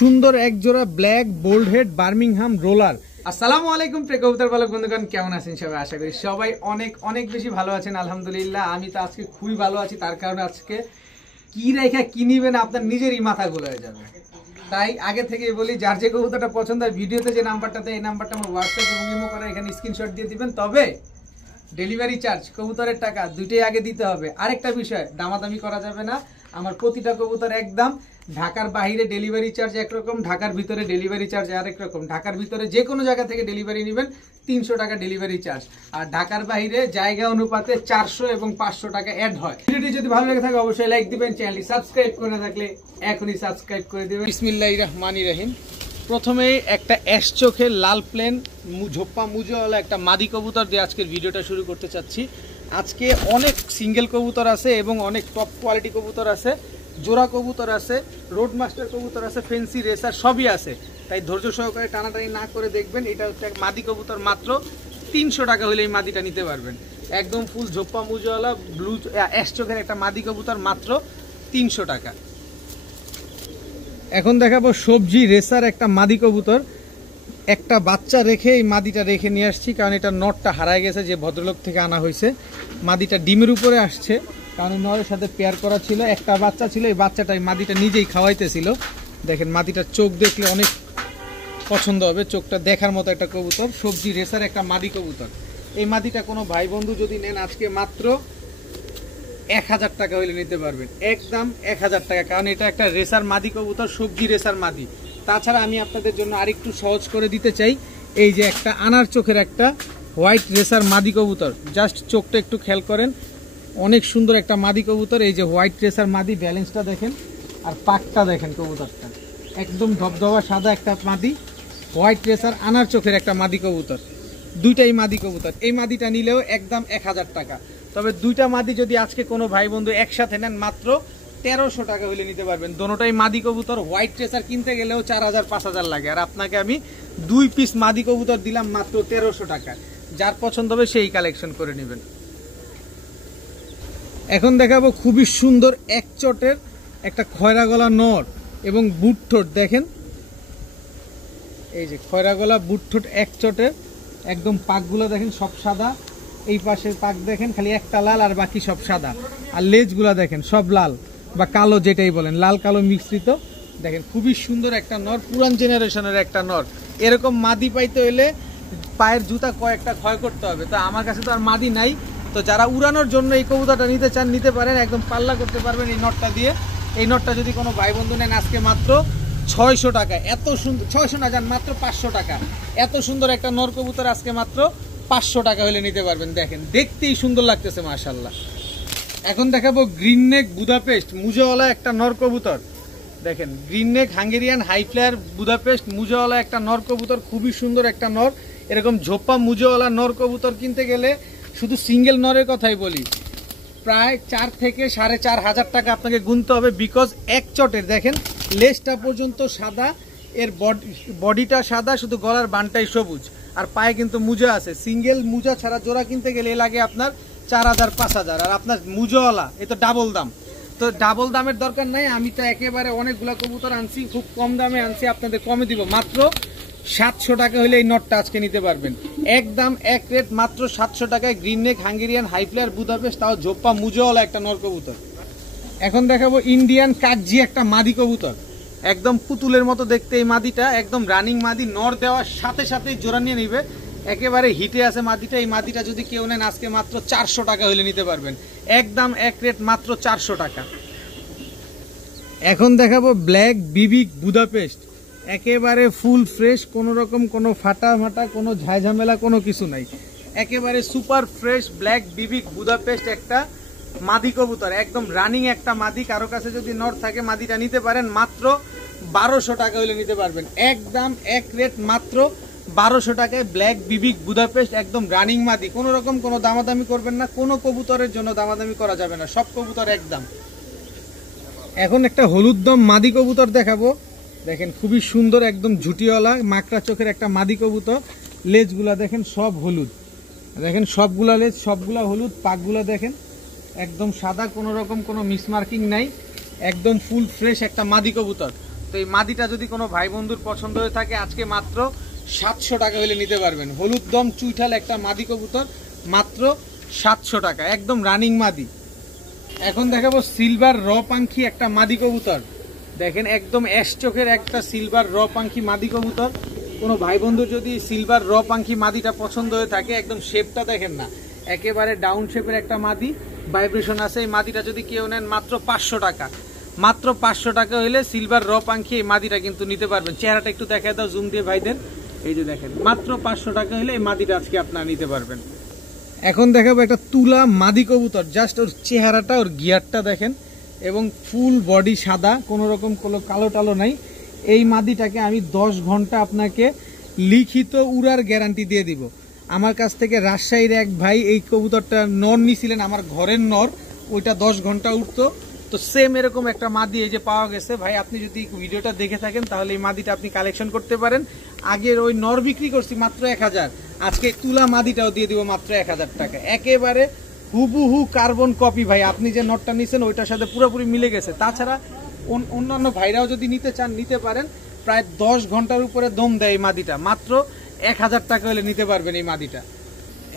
সুন্দর এক জোড়া black bald head Birmingham roller. আসসালামু আলাইকুম প্রিয় কবুতর পালক বন্ধুগণ, কেমন আছেন সবাই? আশা করি সবাই অনেক অনেক বেশি ভালো আছেন। আলহামদুলিল্লাহ আমি তো আজকে খুবই ভালো আছি, তার কারণে আজকে কি রেখা কি নিবেন আপনার নিজেরই মাথা গোলা হয়ে যাবে। তাই আগে থেকে বলি, যার যে কবুতরটা পছন্দ হয় ভিডিওতে যে নাম্বারটা দেয় এই নাম্বারটা আমার হোয়াটসঅ্যাপ এবং ইমো করে এখানে স্ক্রিনশট দিয়ে দিবেন। তবে ডেলিভারি চার্জ, কবুতরের টাকা দুইটাই আগে দিতে হবে। আরেকটা বিষয়, দামাদামি করা যাবে না। আমার প্রতিটা কবুতর একদম। ঢাকার বাইরে ডেলিভারি চার্জ একরকম, ঢাকার ভিতরে ডেলিভারি চার্জ আরেক রকম। ঢাকার ভিতরে যে কোনো জায়গা থেকে ডেলিভারি নেবেন 300 টাকা ডেলিভারি চার্জ, আর ঢাকার বাইরে জায়গা অনুপাতে 400 এবং 500 টাকা অ্যাড হয়। ভিডিওটি যদি ভালো লেগে থাকে অবশ্যই লাইক দিবেন, চ্যানেলটি সাবস্ক্রাইব করে না থাকলে এখনই সাবস্ক্রাইব করে দিবেন। বিসমিল্লাহির রহমানির রহিম। প্রথমে একটা অ্যাশ চোখের লাল প্লেন ঝোপ্পা মুজোওয়ালা একটা মাদি কবুতর দিয়ে আজকের ভিডিওটা শুরু করতে চাচ্ছি। আজকে অনেক সিঙ্গেল কবুতর আছে এবং অনেক টপ কোয়ালিটি কবুতর আছে, জোড়া কবুতর আছে, রোড মাস্টার কবুতর আছে, ফেন্সি রেসার সবই আছে। তাই ধৈর্য সহকারে টানাটানি না করে দেখবেন। এটা হচ্ছে এক মাদি কবুতর, মাত্র 300 টাকা হলে এই মাদিটা নিতে পারবেন। একদম ফুল ঝোপ্পা মুজোওয়ালা ব্লু অ্যাশ চোখের একটা মাদি কবুতর, মাত্র 300 টাকা। এখন দেখাবো সবজি রেসার একটা মাদি কবুতর। একটা বাচ্চা রেখে এই মাদিটা রেখে নিয়ে আসছি, কারণ এটা নটটা হারায় গেছে যে ভদ্রলোক থেকে আনা হয়েছে। মাদিটা ডিমের উপরে আসছে, কারণ নরের সাথে পেয়ার করা ছিল। একটা বাচ্চা ছিল, এই বাচ্চাটাই মাদিটা নিজেই খাওয়াইতেছিল। দেখেন মাদিটার চোখ দেখলে অনেক পছন্দ হবে, চোখটা দেখার মতো একটা কবুতর। সবজি রেসার একটা মাদি কবুতর। এই মাদিটা কোনো ভাই বন্ধু যদি নেন আজকে মাত্র 1000 টাকা হইলে নিতে পারবেন, একদম 1000 টাকা। কারণ এটা একটা রেসার মাদি কবুতর, সবজি রেসার মাদি। তাছাড়া আমি আপনাদের জন্য আরেকটু সহজ করে দিতে চাই। এই যে একটা আনার চোখের একটা হোয়াইট রেসার মাদি কবুতর, জাস্ট চোখটা একটু খেয়াল করেন, অনেক সুন্দর একটা মাদি কবুতর। এই যে হোয়াইট রেসার মাদি, ব্যালেন্সটা দেখেন আর পাকটা দেখেন কবুতরটা, একদম ধবধবা সাদা একটা মাদি, হোয়াইট রেসার আনার চোখের একটা মাদি কবুতর। দুইটাই মাদি কবুতর। এই মাদিটা নিলেও একদম 1000 টাকা। তবে দুইটা মাদি যদি আজকে কোনো ভাই বন্ধু একসাথে নেন মাত্র 1300 টাকা হলে নিতে পারবেন। দোনোটাই মাদি কবুতর। হোয়াইট রেসার কিনতে গেলেও 4000-5000 লাগে, আর আপনাকে আমি 2 পিস মাদি কবুতর দিলাম মাত্র 1300 টাকা। যার পছন্দ হবে সেই কালেকশন করে নেবেন। এখন দেখাবো খুবই সুন্দর এক চটের একটা খয়রা গলা নর এবং বুট ঠোঁট দেখেন। এই যে খয়রা গলা বুট ঠোঁট এক চটের, একদম পাকগুলো দেখেন সব সাদা। এই পাশের পাক দেখেন খালি একটা লাল আর বাকি সব সাদা, আর লেজগুলা দেখেন সব লাল বা কালো, যেটাই বলেন, লাল কালো মিশ্রিত। দেখেন খুবই সুন্দর একটা নর, পুরান জেনারেশনের একটা নর। এরকম মাদি পাইতে হলে পায়ের জুতা কয়েকটা ক্ষয় করতে হবে। তো আমার কাছে তো আর মাদি নাই, তো যারা উড়ানোর জন্য এই কবুতরটা নিতে চান নিতে পারেন, একদম পাল্লা করতে পারবেন এই নটটা দিয়ে। এই নটটা যদি কোনো ভাই বন্ধু নেন আজকে মাত্র 600 টাকা। এত সুন্দর, 600 না যান, মাত্র 500 টাকা। এত সুন্দর একটা নর কবুতর আজকে মাত্র 500 টাকা হলে নিতে পারবেন। দেখেন দেখতেই সুন্দর লাগতেছে মাশাআল্লাহ। এখন দেখাবো গ্রিন নেক বুদাপেস্ট মুজোওয়ালা একটা নর কবুতর। দেখেন green neck Hungarian high flyer Budapest মুজোওয়ালা একটা নর কবুতর, খুবই সুন্দর একটা নর। এরকম ঝোপ্পা মুজোওয়ালা নর কবুতর কিনতে গেলে, শুধু সিঙ্গেল নরের কথাই বলি, প্রায় 4 থেকে 4500 টাকা আপনাকে গুনতে হবে। বিকজ এক চটের দেখেন লেজটা পর্যন্ত সাদা, এর বডিটা সাদা, শুধু গলার বানটাই সবুজ, আর পায়ে কিন্তু মুজা আছে। সিঙ্গেল মুজা ছাড়া জোড়া কিনতে গেলে লাগে আপনার 4000-5000, আর আপনার মুজোওয়ালা এ তো ডাবল দাম। তো ডাবল দামের দরকার নাই, আমি তো একেবারে অনেকগুলো কবুতর আনছি, খুব কম দামে আনছি, আপনাদের কমে দিব। মাত্র 700 টাকা হলে এই নটটা আজকে নিতে পারবেন। একদম এক রেট, মাত্র 700 টাকায় green neck Hungarian high flyer Budapest, তাও ঝোপ্পা মুজোওয়ালা একটা নর কবুতর। এখন দেখাবো ইন্ডিয়ান কাকজি একটা মাদি কবুতর, একদম পুতুলের মতো দেখতে এই মাদিটা, একদম রানিং মাদি। নর দেওয়ার সাথে সাথেই জোড়া নিয়ে নিবে, একেবারে হিটে আছে মাদিটা। এই মাদিটা যদি কেউ নেন আজকে মাত্র 400 টাকা হলে নিতে পারবেন। একদম এক রেট, মাত্র 400 টাকা। এখন দেখাবো ব্ল্যাক বিবিক বুদাপেস্ট, একেবারে ফুল ফ্রেশ, কোনো রকম কোনো ফাটা মাটা কোনো ঝামেলা কোনো কিছু নাই, একেবারে সুপার ফ্রেশ ব্ল্যাক বিবিক বুদাপেস্ট একটা মাদি কবুতর, একদম রানিং একটা মাদি। কারো কাছে যদি নর থাকে মাদিটা নিতে পারেন, মাত্র 1200 টাকা হলে নিতে পারবেন। একদম এক রেট, মাত্র 1200 টাকায় ব্ল্যাক বিবিক বুদাপেস্ট, একদম রানিং মাদি। কোনো রকম কোনো দামাদামি করবেন না, কোনো কবুতরের জন্য দামাদামি করা যাবে না, সব কবুতর একদম। এখন একটা হলুদ দম মাদি কবুতর দেখাবো। দেখেন খুবই সুন্দর, একদম ঝুটিওয়ালা মাকড়া চোখের একটা মাদি কবুতর। লেজগুলা দেখেন সব হলুদ, দেখেন সবগুলা লেজ সবগুলা হলুদ, পাকগুলা দেখেন একদম সাদা, কোনো রকম কোনো মিসমার্কিং নাই, একদম ফুল ফ্রেশ একটা মাদি কবুতর। তো এই মাদিটা যদি কোনো ভাই বন্ধুর পছন্দ হয়ে থাকে আজকে মাত্র 700 টাকা হলে নিতে পারবেন। হলুদ দম চুইঠাল একটা মাদি কবুতর, মাত্র 700 টাকা, একদম রানিং মাদি। এখন দেখাবো সিলভার র পাঙ্খি একটা মাদি কবুতর, দেখেন একদম অ্যাশ চোখের একটা সিলভার র পাঙ্খি মাদি কবুতর। কোনো ভাই বন্ধুর যদি সিলভার র পাঙ্খি মাদিটা পছন্দ হয়ে থাকে, একদম শেপটা দেখেন না, একেবারে ডাউন শেপের একটা মাদি, ভাইব্রেশন আছে। এই মাদিটা যদি কেউ নেন মাত্র 500 টাকা, মাত্র 500 টাকা হইলে সিলভার র পাঙ্খি এই মাদিটা কিন্তু নিতে পারবেন। চেহারাটা একটু দেখায় দাও জুম দিয়ে ভাইদের, এই যে দেখেন মাত্র 500 টাকা হলে এই মাদিটা আজকে আপনারা নিতে পারবেন। এখন দেখাবো একটা তুলা মাদি কবুতর, জাস্ট ওর চেহারাটা, ওর গিয়ারটা দেখেন, এবং ফুল বডি সাদা, কোনো রকম কোনো কালো টালো নাই। এই মাদিটাকে আমি 10 ঘন্টা আপনাকে লিখিত উড়ার গ্যারান্টি দিয়ে দিব। আমার কাছ থেকে রাজশাহীর এক ভাই এই কবুতরটা নর নিছিলেন, আমার ঘরের নর, ওইটা 10 ঘন্টা উঠতো। তো সেম এরকম একটা মাদি এই যে পাওয়া গেছে ভাই, আপনি যদি ভিডিওটা দেখে থাকেন তাহলে এই মাদিটা আপনি কালেকশন করতে পারেন। আগের ওই নর বিক্রি করছি মাত্র 1000, আজকে তুলা মাদিটাও দিয়ে দিব মাত্র 1000 টাকা, একেবারে হুবহু কার্বন কপি ভাই। আপনি যে নটটা নিছেন ওইটার সাথে পুরোপুরি মিলে গেছে। তাছাড়া অন্যান্য ভাইরাও যদি নিতে চান নিতে পারেন। প্রায় 10 ঘন্টার উপরে দম দেয় এই মাদিটা, মাত্র 1000 টাকা হলে নিতে পারবেন এই মাদিটা।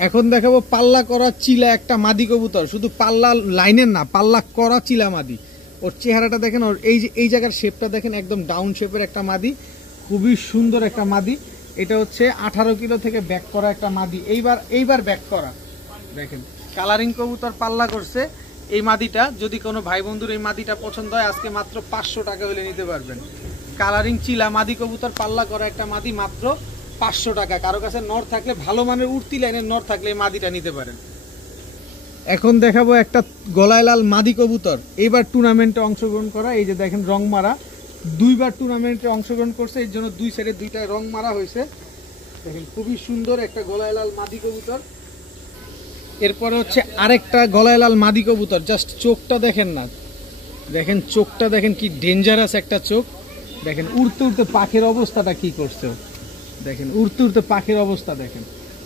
এখন দেখাবো পাল্লা করা চিলা একটা মাদি কবুতর, শুধু পাল্লা লাইনের না, পাল্লা করা চিলা মাদি। ওর চেহারাটা দেখেন, ওর এই জায়গার শেপটা দেখেন, একদম ডাউন শেপের একটা মাদি, খুবই সুন্দর একটা মাদি। এটা হচ্ছে 18 কিলো থেকে ব্যাক করা একটা মাদি, এইবার ব্যাক করা। দেখেন কালারিং কবুতর পাল্লা করছে এই মাদিটা। যদি কোনো ভাই বন্ধুর এই মাদিটা পছন্দ হয় আজকে মাত্র 500 টাকা হলে নিতে পারবেন। কালারিং চিলা মাদি কবুতর পাল্লা করা একটা মাদি, মাত্র 500 টাকা। কারো কাছে নর থাকলে, ভালো মানের উড়তি লাইনের নর থাকলে এই মাদিটা নিতে পারেন। এখন দেখাবো একটা গলায় লাল মাদি কবুতর, এইবার টুর্নামেন্টে অংশগ্রহণ করা। এই যে দেখেন রং মারা, 2বার টুর্নামেন্টে অংশগ্রহণ করছে, এর জন্য 2 সাইডে 2টায় রং মারা হয়েছে। দেখেন খুবই সুন্দর একটা গলায় লাল মাদি কবুতর। এরপরে হচ্ছে আরেকটা গলায় লাল মাদি কবুতর, জাস্ট চোখটা দেখেন না, দেখেন চোখটা দেখেন কি ডেঞ্জারাস একটা চোখ। দেখেন উড়তে উড়তে পাখির অবস্থাটা কি করছে, দেখেন উড়তে উড়তে পাখির অবস্থা দেখেন।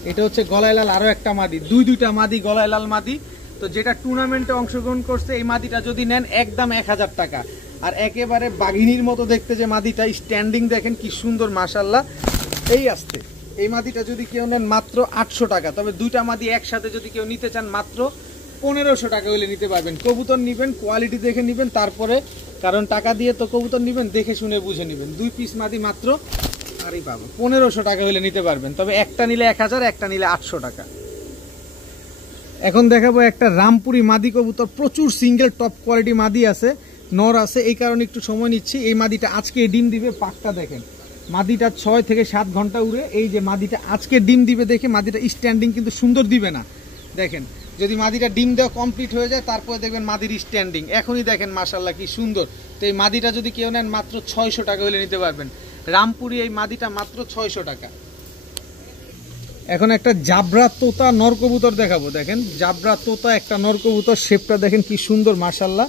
এটা হচ্ছে গলায় লাল আরো একটা মাদি, দুইটা মাদি গলায় লাল মাদি। তো যেটা টুর্নামেন্টে অংশগ্রহণ করছে এই মাদিটা যদি নেন একদম 1000 টাকা। আর একেবারে বাঘিনীর মতো দেখতে যে মাদিটা, স্ট্যান্ডিং দেখেন কি সুন্দর মাশাআল্লাহ। এই আসতে এই মাদিটা যদি কেউ নেন মাত্র 800 টাকা। তবে 2টা মাদি একসাথে যদি কেউ নিতে চান মাত্র 1500 টাকা হলে নিতে পারবেন। কবুতর নিবেন কোয়ালিটি দেখে নিবেন, তারপরে, কারণ টাকা দিয়ে তো কবুতর নিবেন, দেখে শুনে বুঝে নিবেন। 2 পিস মাদি মাত্র 1500 টাকা হলে নিতে পারবেন। তবে একটা নিলে 1000, একটা নিলে 800 টাকা। এখন দেখাবো একটা রামপুরি মাদি কবুতর, প্রচুর সিঙ্গেল টপ কোয়ালিটি মাদি আছে, নর আছে, এই কারণে একটু সময় নিচ্ছি। এই মাদিটা আজকে ডিম দিবে, পাকটা দেখেন, মাদিটা 6 থেকে 7 ঘন্টা উড়ে। এই যে মাদিটা আজকে ডিম দিবে দেখে মাদিটা স্ট্যান্ডিং কিন্তু সুন্দর দিবে না, দেখেন যদি মাদিটা ডিম দেওয়া কমপ্লিট হয়ে যায় তারপরে দেখবেন মাদির স্ট্যান্ডিং, এখনই দেখেন মাশাআল্লাহ কি সুন্দর। তো এই মাদিটা যদি কেউ নেন মাত্র 600 টাকা হলে নিতে পারবেন। রামপুরি এই মাদিটা মাত্র 600 টাকা। এখন একটা জাবরা তোতা নর কবুতর দেখাবো, দেখেন জাবরা তোতা একটা নর কবুতর, শেপটা দেখেন কি সুন্দর মাশাআল্লাহ,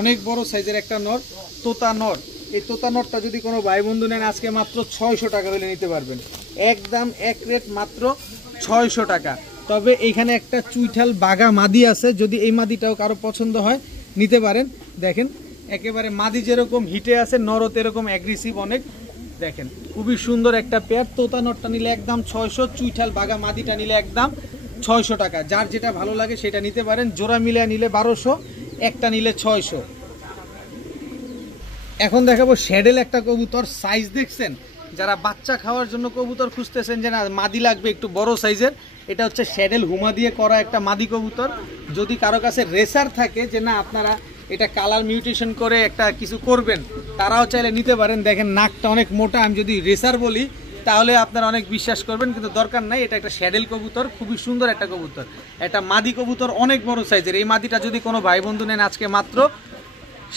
অনেক বড় সাইজের একটা নর, তোতা নর। এই তোতা নরটা যদি কোনো ভাই বন্ধু নেন আজকে মাত্র 600 টাকা হলে নিতে পারবেন, একদম এক রেট মাত্র 600 টাকা। তবে এইখানে একটা চুইঠাল বাঘা মাদি আছে, যদি এই মাদিটাও কারো পছন্দ হয় নিতে পারেন। দেখেন একেবারে মাদি যেরকম হিটে আছে, নরও এরকম অ্যাগ্রেসিভ অনেক, দেখেন খুবই সুন্দর একটা পেয়ার। তোতা নটটা নিলে একদম 600, চুইঠাল বাঘা মাদিটা নিলে একদম 600 টাকা। যার যেটা ভালো লাগে সেটা নিতে পারেন। জোড়া মিলে নিলে 1200, একটা নিলে 600। এখন দেখাবো শ্যাডেল একটা কবুতর, সাইজ দেখছেন, যারা বাচ্চা খাওয়ার জন্য কবুতর খুঁজতেছেন যে না মাদি লাগবে একটু বড় সাইজের, এটা হচ্ছে শ্যাডেল হুমা দিয়ে করা একটা মাদি কবুতর। যদি কারো কাছে রেসার থাকে যে না আপনারা এটা কালার মিউটেশন করে একটা কিছু করবেন, তারাও চাইলে নিতে পারেন। দেখেন নাকটা অনেক মোটা, আমি যদি রেসার বলি তাহলে আপনারা অনেক বিশ্বাস করবেন, কিন্তু দরকার নাই। এটা একটা শ্যাডেল কবুতর, খুবই সুন্দর একটা কবুতর, একটা মাদি কবুতর অনেক বড় সাইজের। এই মাদিটা যদি কোনো ভাই বন্ধু নেন আজকে মাত্র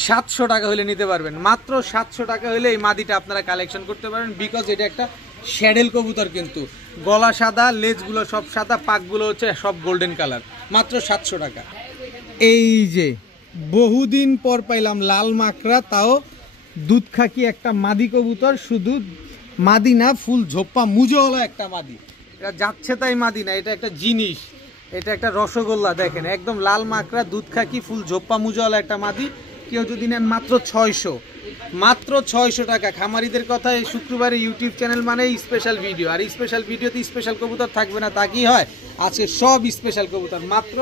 700 টাকা হলে নিতে পারবেন। মাত্র 700 টাকা হলে এই মাদিটা আপনারা কালেকশন করতে পারেন, বিকজ এটা একটা শ্যাডেল কবুতর, কিন্তু গলা সাদা, লেজগুলো সব সাদা, পাকগুলো হচ্ছে সব গোল্ডেন কালার, মাত্র 700 টাকা। এই যে বহুদিন পর পাইলাম লাল মাকড়া, তাও দুধ খাকি একটা মাদি কবুতর, শুধু মাদি না ফুল ঝোপ্পা মুজোওয়ালা একটা মাদি। এটা যাচ্ছে তাই মাদি না, এটা একটা জিনিস, এটা একটা রসগোল্লা। দেখেন একদম লাল মাকড়া, দুধ খাকি, ফুল ঝোপ্পা মুজোওয়ালা একটা মাদি। কেউ যদি নেন মাত্র 600, মাত্র 600 টাকা। খামারিদের কথা, এই শুক্রবারে ইউটিউব চ্যানেল মানে স্পেশাল ভিডিও, আর স্পেশাল ভিডিওতে স্পেশাল কবুতর থাকবে না তা কি হয়? আজকে সব স্পেশাল কবুতর, মাত্র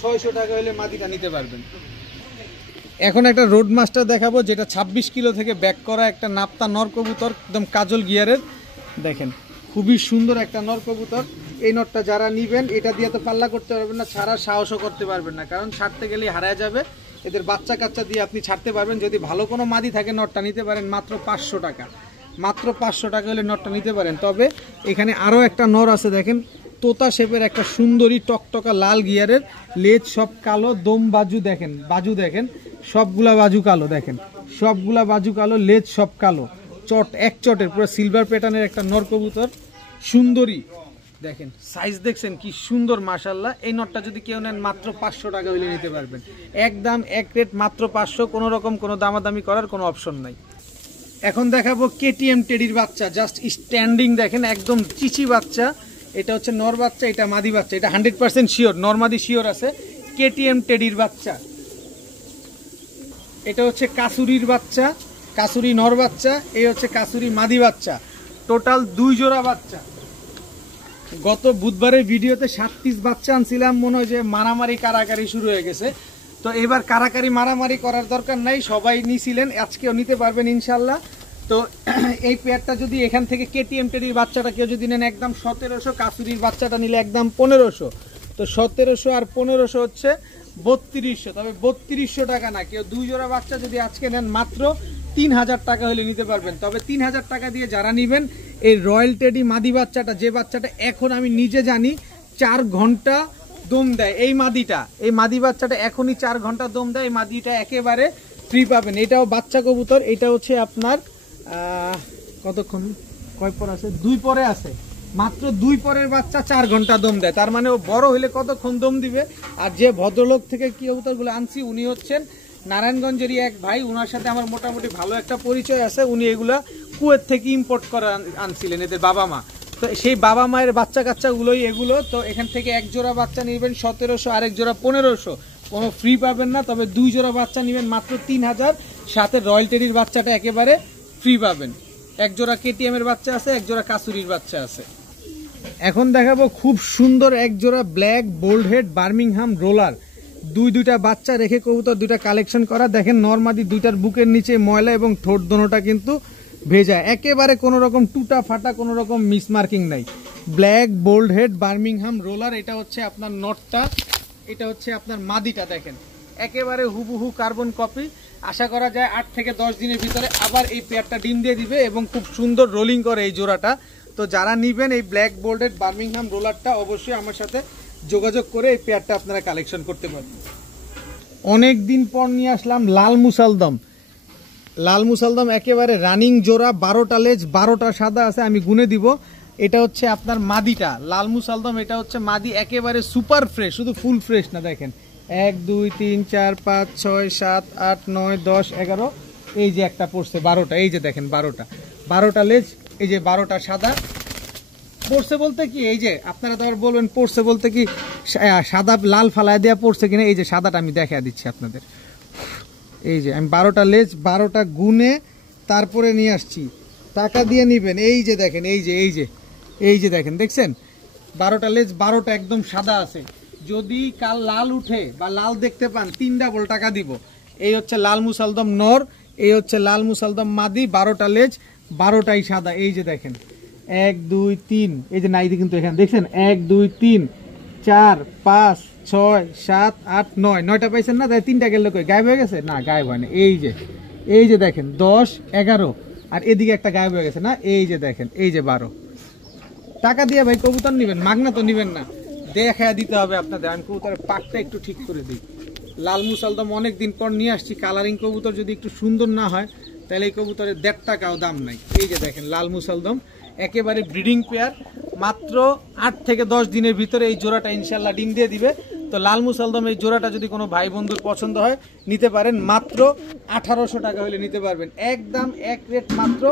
600 টাকা হলে মাদিটা নিতে পারবেন। এখন একটা রোড মাস্টার দেখাবো, যেটা 26 কিলো থেকে ব্যাক করা একটা নাপ্তা নর কবুতর, একদম কাজল গিয়ারের। দেখেন খুবই সুন্দর একটা নর কবুতর। এই নটটা যারা নিবেন, এটা দিয়ে তো পাল্লা করতে পারবেন না, ছাড়ার সাহসও করতে পারবেন না, কারণ ছাড়তে গেলেই হারায় যাবে। এদের বাচ্চা কাচ্চা দিয়ে আপনি ছাড়তে পারবেন। যদি ভালো কোনো মাদি থাকে নটটা নিতে পারেন মাত্র 500 টাকা, মাত্র 500 টাকা হলে নটটা নিতে পারেন। তবে এখানে আরও একটা নর আছে, দেখেন তোতা শেপের একটা সুন্দরী টকটকা লাল গিয়ারের, লেজ সব কালো, দম বাজু দেখেন, বাজু দেখেন সবগুলা বাজু কালো, দেখেন সবগুলা বাজু কালো, লেজ সব কালো, চট এক চটের পুরো সিলভার প্যাটার্নের একটা নর কবুতর, সুন্দরী। দেখেন সাইজ দেখছেন কি সুন্দর, মাশাআল্লাহ। এই নটটা যদি কেউ নেন মাত্র 500 টাকা হইলে নিতে পারবেন। একদম এক রেট, মাত্র 500, কোনো রকম কোনো দামাদামি করার কোনো অপশন নাই। এখন দেখাবো কেটিএম টেডির বাচ্চা, জাস্ট স্ট্যান্ডিং দেখেন, একদম চিচি বাচ্চা। এটা হচ্ছে নর বাচ্চা, এটা মাদি বাচ্চা, এটা 100% শিওর, নর মাদি শিওর আছে। কেটিএম টেডির বাচ্চা, এটা হচ্ছে কাসুরির বাচ্চা, কাসুরি নর বাচ্চা, এই হচ্ছে কাসুরি মাদি বাচ্চা। টোটাল 2 জোড়া বাচ্চা। গত বুধবারের ভিডিওতে 7 পিস বাচ্চা আনছিলাম, মনে হয় যে মারামারি কারাকারি শুরু হয়ে গেছে। তো এবার কারাকারি মারামারি করার দরকার নাই, সবাই নিছিলেন, আজকেও নিতে পারবেন ইনশাল্লাহ। তো এই পেয়ারটা যদি এখান থেকে কেটিএম টেডির বাচ্চাটা কেউ যদি নেন একদম 1700, কাসুরির বাচ্চাটা নিলে একদম 1500। তো 1700 আর 1500 হচ্ছে 3200। তবে 3200 টাকা না, কেউ 2 জোড়া বাচ্চা যদি আজকে নেন মাত্র 3000 টাকা হলে নিতে পারবেন। তবে 3000 টাকা দিয়ে যারা নিবেন, এই রয়্যাল টেডি মাদি বাচ্চাটা, যে বাচ্চাটা এখন আমি নিজে জানি 4 ঘন্টা দম দেয়, এই মাদিটা, এই মাদি বাচ্চাটা এখনই 4 ঘন্টা দম দেয়, এই মাদিটা একেবারে ফ্রি পাবেন। এটাও বাচ্চা কবুতর, এটা হচ্ছে আপনার কতক্ষণ, কয় পর আছে, 2 পরে আছে, মাত্র 2 পরের বাচ্চা 4 ঘন্টা দম দেয়। তার মানে ও বড় হইলে কতক্ষণ দম দিবে। আর যে ভদ্রলোক থেকে কি কবুতরগুলো আনছি, উনি হচ্ছেন নারায়ণগঞ্জেরই এক ভাই, ওনার সাথে আমার মোটামুটি ভালো একটা পরিচয় আছে। উনি এগুলা কুয়েত থেকে ইম্পোর্ট করে আনছিলেন, এদের বাবা মা। তো সেই বাবা মায়ের বাচ্চা কাচ্চাগুলোই এগুলো। তো এখান থেকে 1 জোড়া বাচ্চা নেবেন 1700, আরেক জোড়া 1500, কোনো ফ্রি পাবেন না। তবে 2 জোড়া বাচ্চা নেবেন মাত্র 3000, সাথে রয়্যাল টেডির বাচ্চাটা একেবারে ফ্রি পাবেন। 1 জোড়া কেটিএম এর বাচ্চা আছে, 1 জোড়া কাসুরির বাচ্চা আছে। এখন দেখাবো খুব সুন্দর 1 জোড়া black bald head Birmingham roller, দুইটা বাচ্চা রেখে কবুতর 2টা কালেকশন করা। দেখেন নরমাদি 2টার বুকের নিচে ময়লা এবং ঠোঁট দোনোটা কিন্তু ভেজা, একেবারে কোনো রকম টুটা ফাটা, কোনো রকম মিসমার্কিং নাই। Black bald head Birmingham roller, এটা হচ্ছে আপনার নটটা, এটা হচ্ছে আপনার মাদিটা। দেখেন একেবারে হুবহু কার্বন কপি। আশা করা যায় 8 থেকে 10 দিনের ভিতরে আবার এই পেয়ারটা ডিম দিয়ে দিবে, এবং খুব সুন্দর রোলিং করে এই জোড়াটা। তো যারা নিবেন এই ব্ল্যাক বোল্ড হেড বার্মিংহাম রোলারটা, অবশ্যই আমার সাথে যোগাযোগ করে এই পেয়ারটা আপনারা কালেকশন করতে পারবেন। অনেক দিন পর নিয়ে আসলাম লাল মুসালদম, লাল মুসালদম একেবারে রানিং জোড়া, 12টা লেজ, 12টা সাদা আছে, আমি গুনে দিব। এটা হচ্ছে আপনার মাদিটা, লাল মুসালদম, এটা হচ্ছে মাদি, একেবারে সুপার ফ্রেশ, শুধু ফুল ফ্রেশ না। দেখেন 1 2 3 4 5 6 7 8 9 10 11, এই যে একটা পড়ছে 12টা, এই যে দেখেন 12টা লেজ, এই যে 12টা সাদা। পড়ছে বলতে কি, এই যে আপনারা তো বলবেন পড়ছে বলতে কি সাদা লাল ফালায় দেওয়া পড়ছে কিনা, এই যে সাদাটা আমি দেখা দিচ্ছি আপনাদের। এই যে আমি 12টা লেজ 12টা গুনে তারপরে নিয়ে আসছি, টাকা দিয়ে নিবেন। এই যে দেখেন, এই যে দেখেন, দেখছেন 12টা লেজ 12টা একদম সাদা আছে। যদি কাল লাল উঠে বা লাল দেখতে পান 3 ডাবল টাকা দিব। এই হচ্ছে লাল মুসালদম নর, এই হচ্ছে লাল মুসালদম মাদি, 12টা লেজ 12টাই সাদা। এই যে দেখেন 1 2 3, এই যে নাইদি কিন্তু এখানে দেখছেন 1 2 3 4 5 6 7 8 9, 9টা পাইছেন না? তাই 3টা গেল কই, গায়েব হয়ে গেছে? না, গায়েব হয় না। এই যে দেখেন 10 11, আর এদিকে একটা গায়েব হয়ে গেছে না? এই যে দেখেন, এই যে 12। টাকা দিয়ে ভাই কবুতর নিবেন, মাগনা তো নিবেন না, দেখা দিতে হবে আপনাদের। আমি কবুতরের পাকটা একটু ঠিক করে দিই। লাল মুসালদম অনেক দিন পর নিয়ে আসছি, কালারিং কবুতর যদি একটু সুন্দর না হয় তাহলে এই কবুতরের 1.5 টাকাও দাম নাই। এই যে দেখেন লাল মুসালদম, একেবারে ব্রিডিং পেয়ার, মাত্র 8 থেকে 10 দিনের ভিতরে এই জোড়াটা ইনশাল্লাহ ডিম দিয়ে দিবে। তো লাল মুসালদম এই জোড়াটা যদি কোনো ভাই বন্ধুর পছন্দ হয় নিতে পারেন, মাত্র 1800 টাকা হলে নিতে পারবেন। একদম এক রেট মাত্র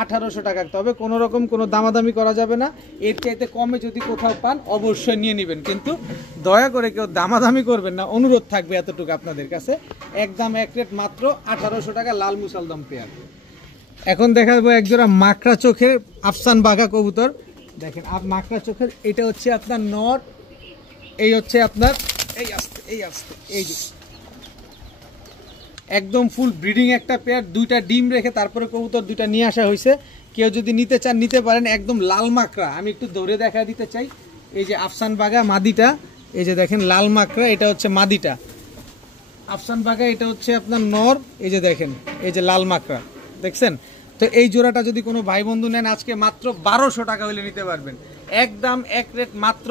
1800 টাকা, তবে কোনো রকম কোনো দামাদামি করা যাবে না। এর চাইতে কমে যদি কোথাও পান অবশ্যই নিয়ে নেবেন, কিন্তু দয়া করে কেউ দামাদামি করবেন না, অনুরোধ থাকবে এতটুকু আপনাদের কাছে। একদম এক রেট মাত্র 1800 টাকা লাল মুসালদম পেয়ার। এখন দেখাবো একজোড়া মাকড়া চোখের আফসান বাঘা কবুতর। দেখেন মাকড়া চোখের, এটা হচ্ছে আপনার নর, এই হচ্ছে আপনার এই যে একদম ফুল ব্রিডিং একটা পেয়ার, দুইটা ডিম রেখে তারপরে কবুতর দুইটা নিয়ে আসা হয়েছে। কেউ যদি নিতে চান নিতে পারেন, একদম লাল মাকড়া। আমি একটু দৌড়ে দেখা দিতে চাই, এই যে আফসান বাঘা মাদিটা, এই যে দেখেন লাল মাকড়া, এটা হচ্ছে মাদিটা আফসান বাঘা, এটা হচ্ছে আপনার নর, এই যে দেখেন এই যে লাল মাকড়া দেখছেন। তো এই জোড়াটা যদি কোনো ভাই বন্ধু নেন আজকে মাত্র 1200 টাকা হলে নিতে পারবেন। একদম এক রেট মাত্র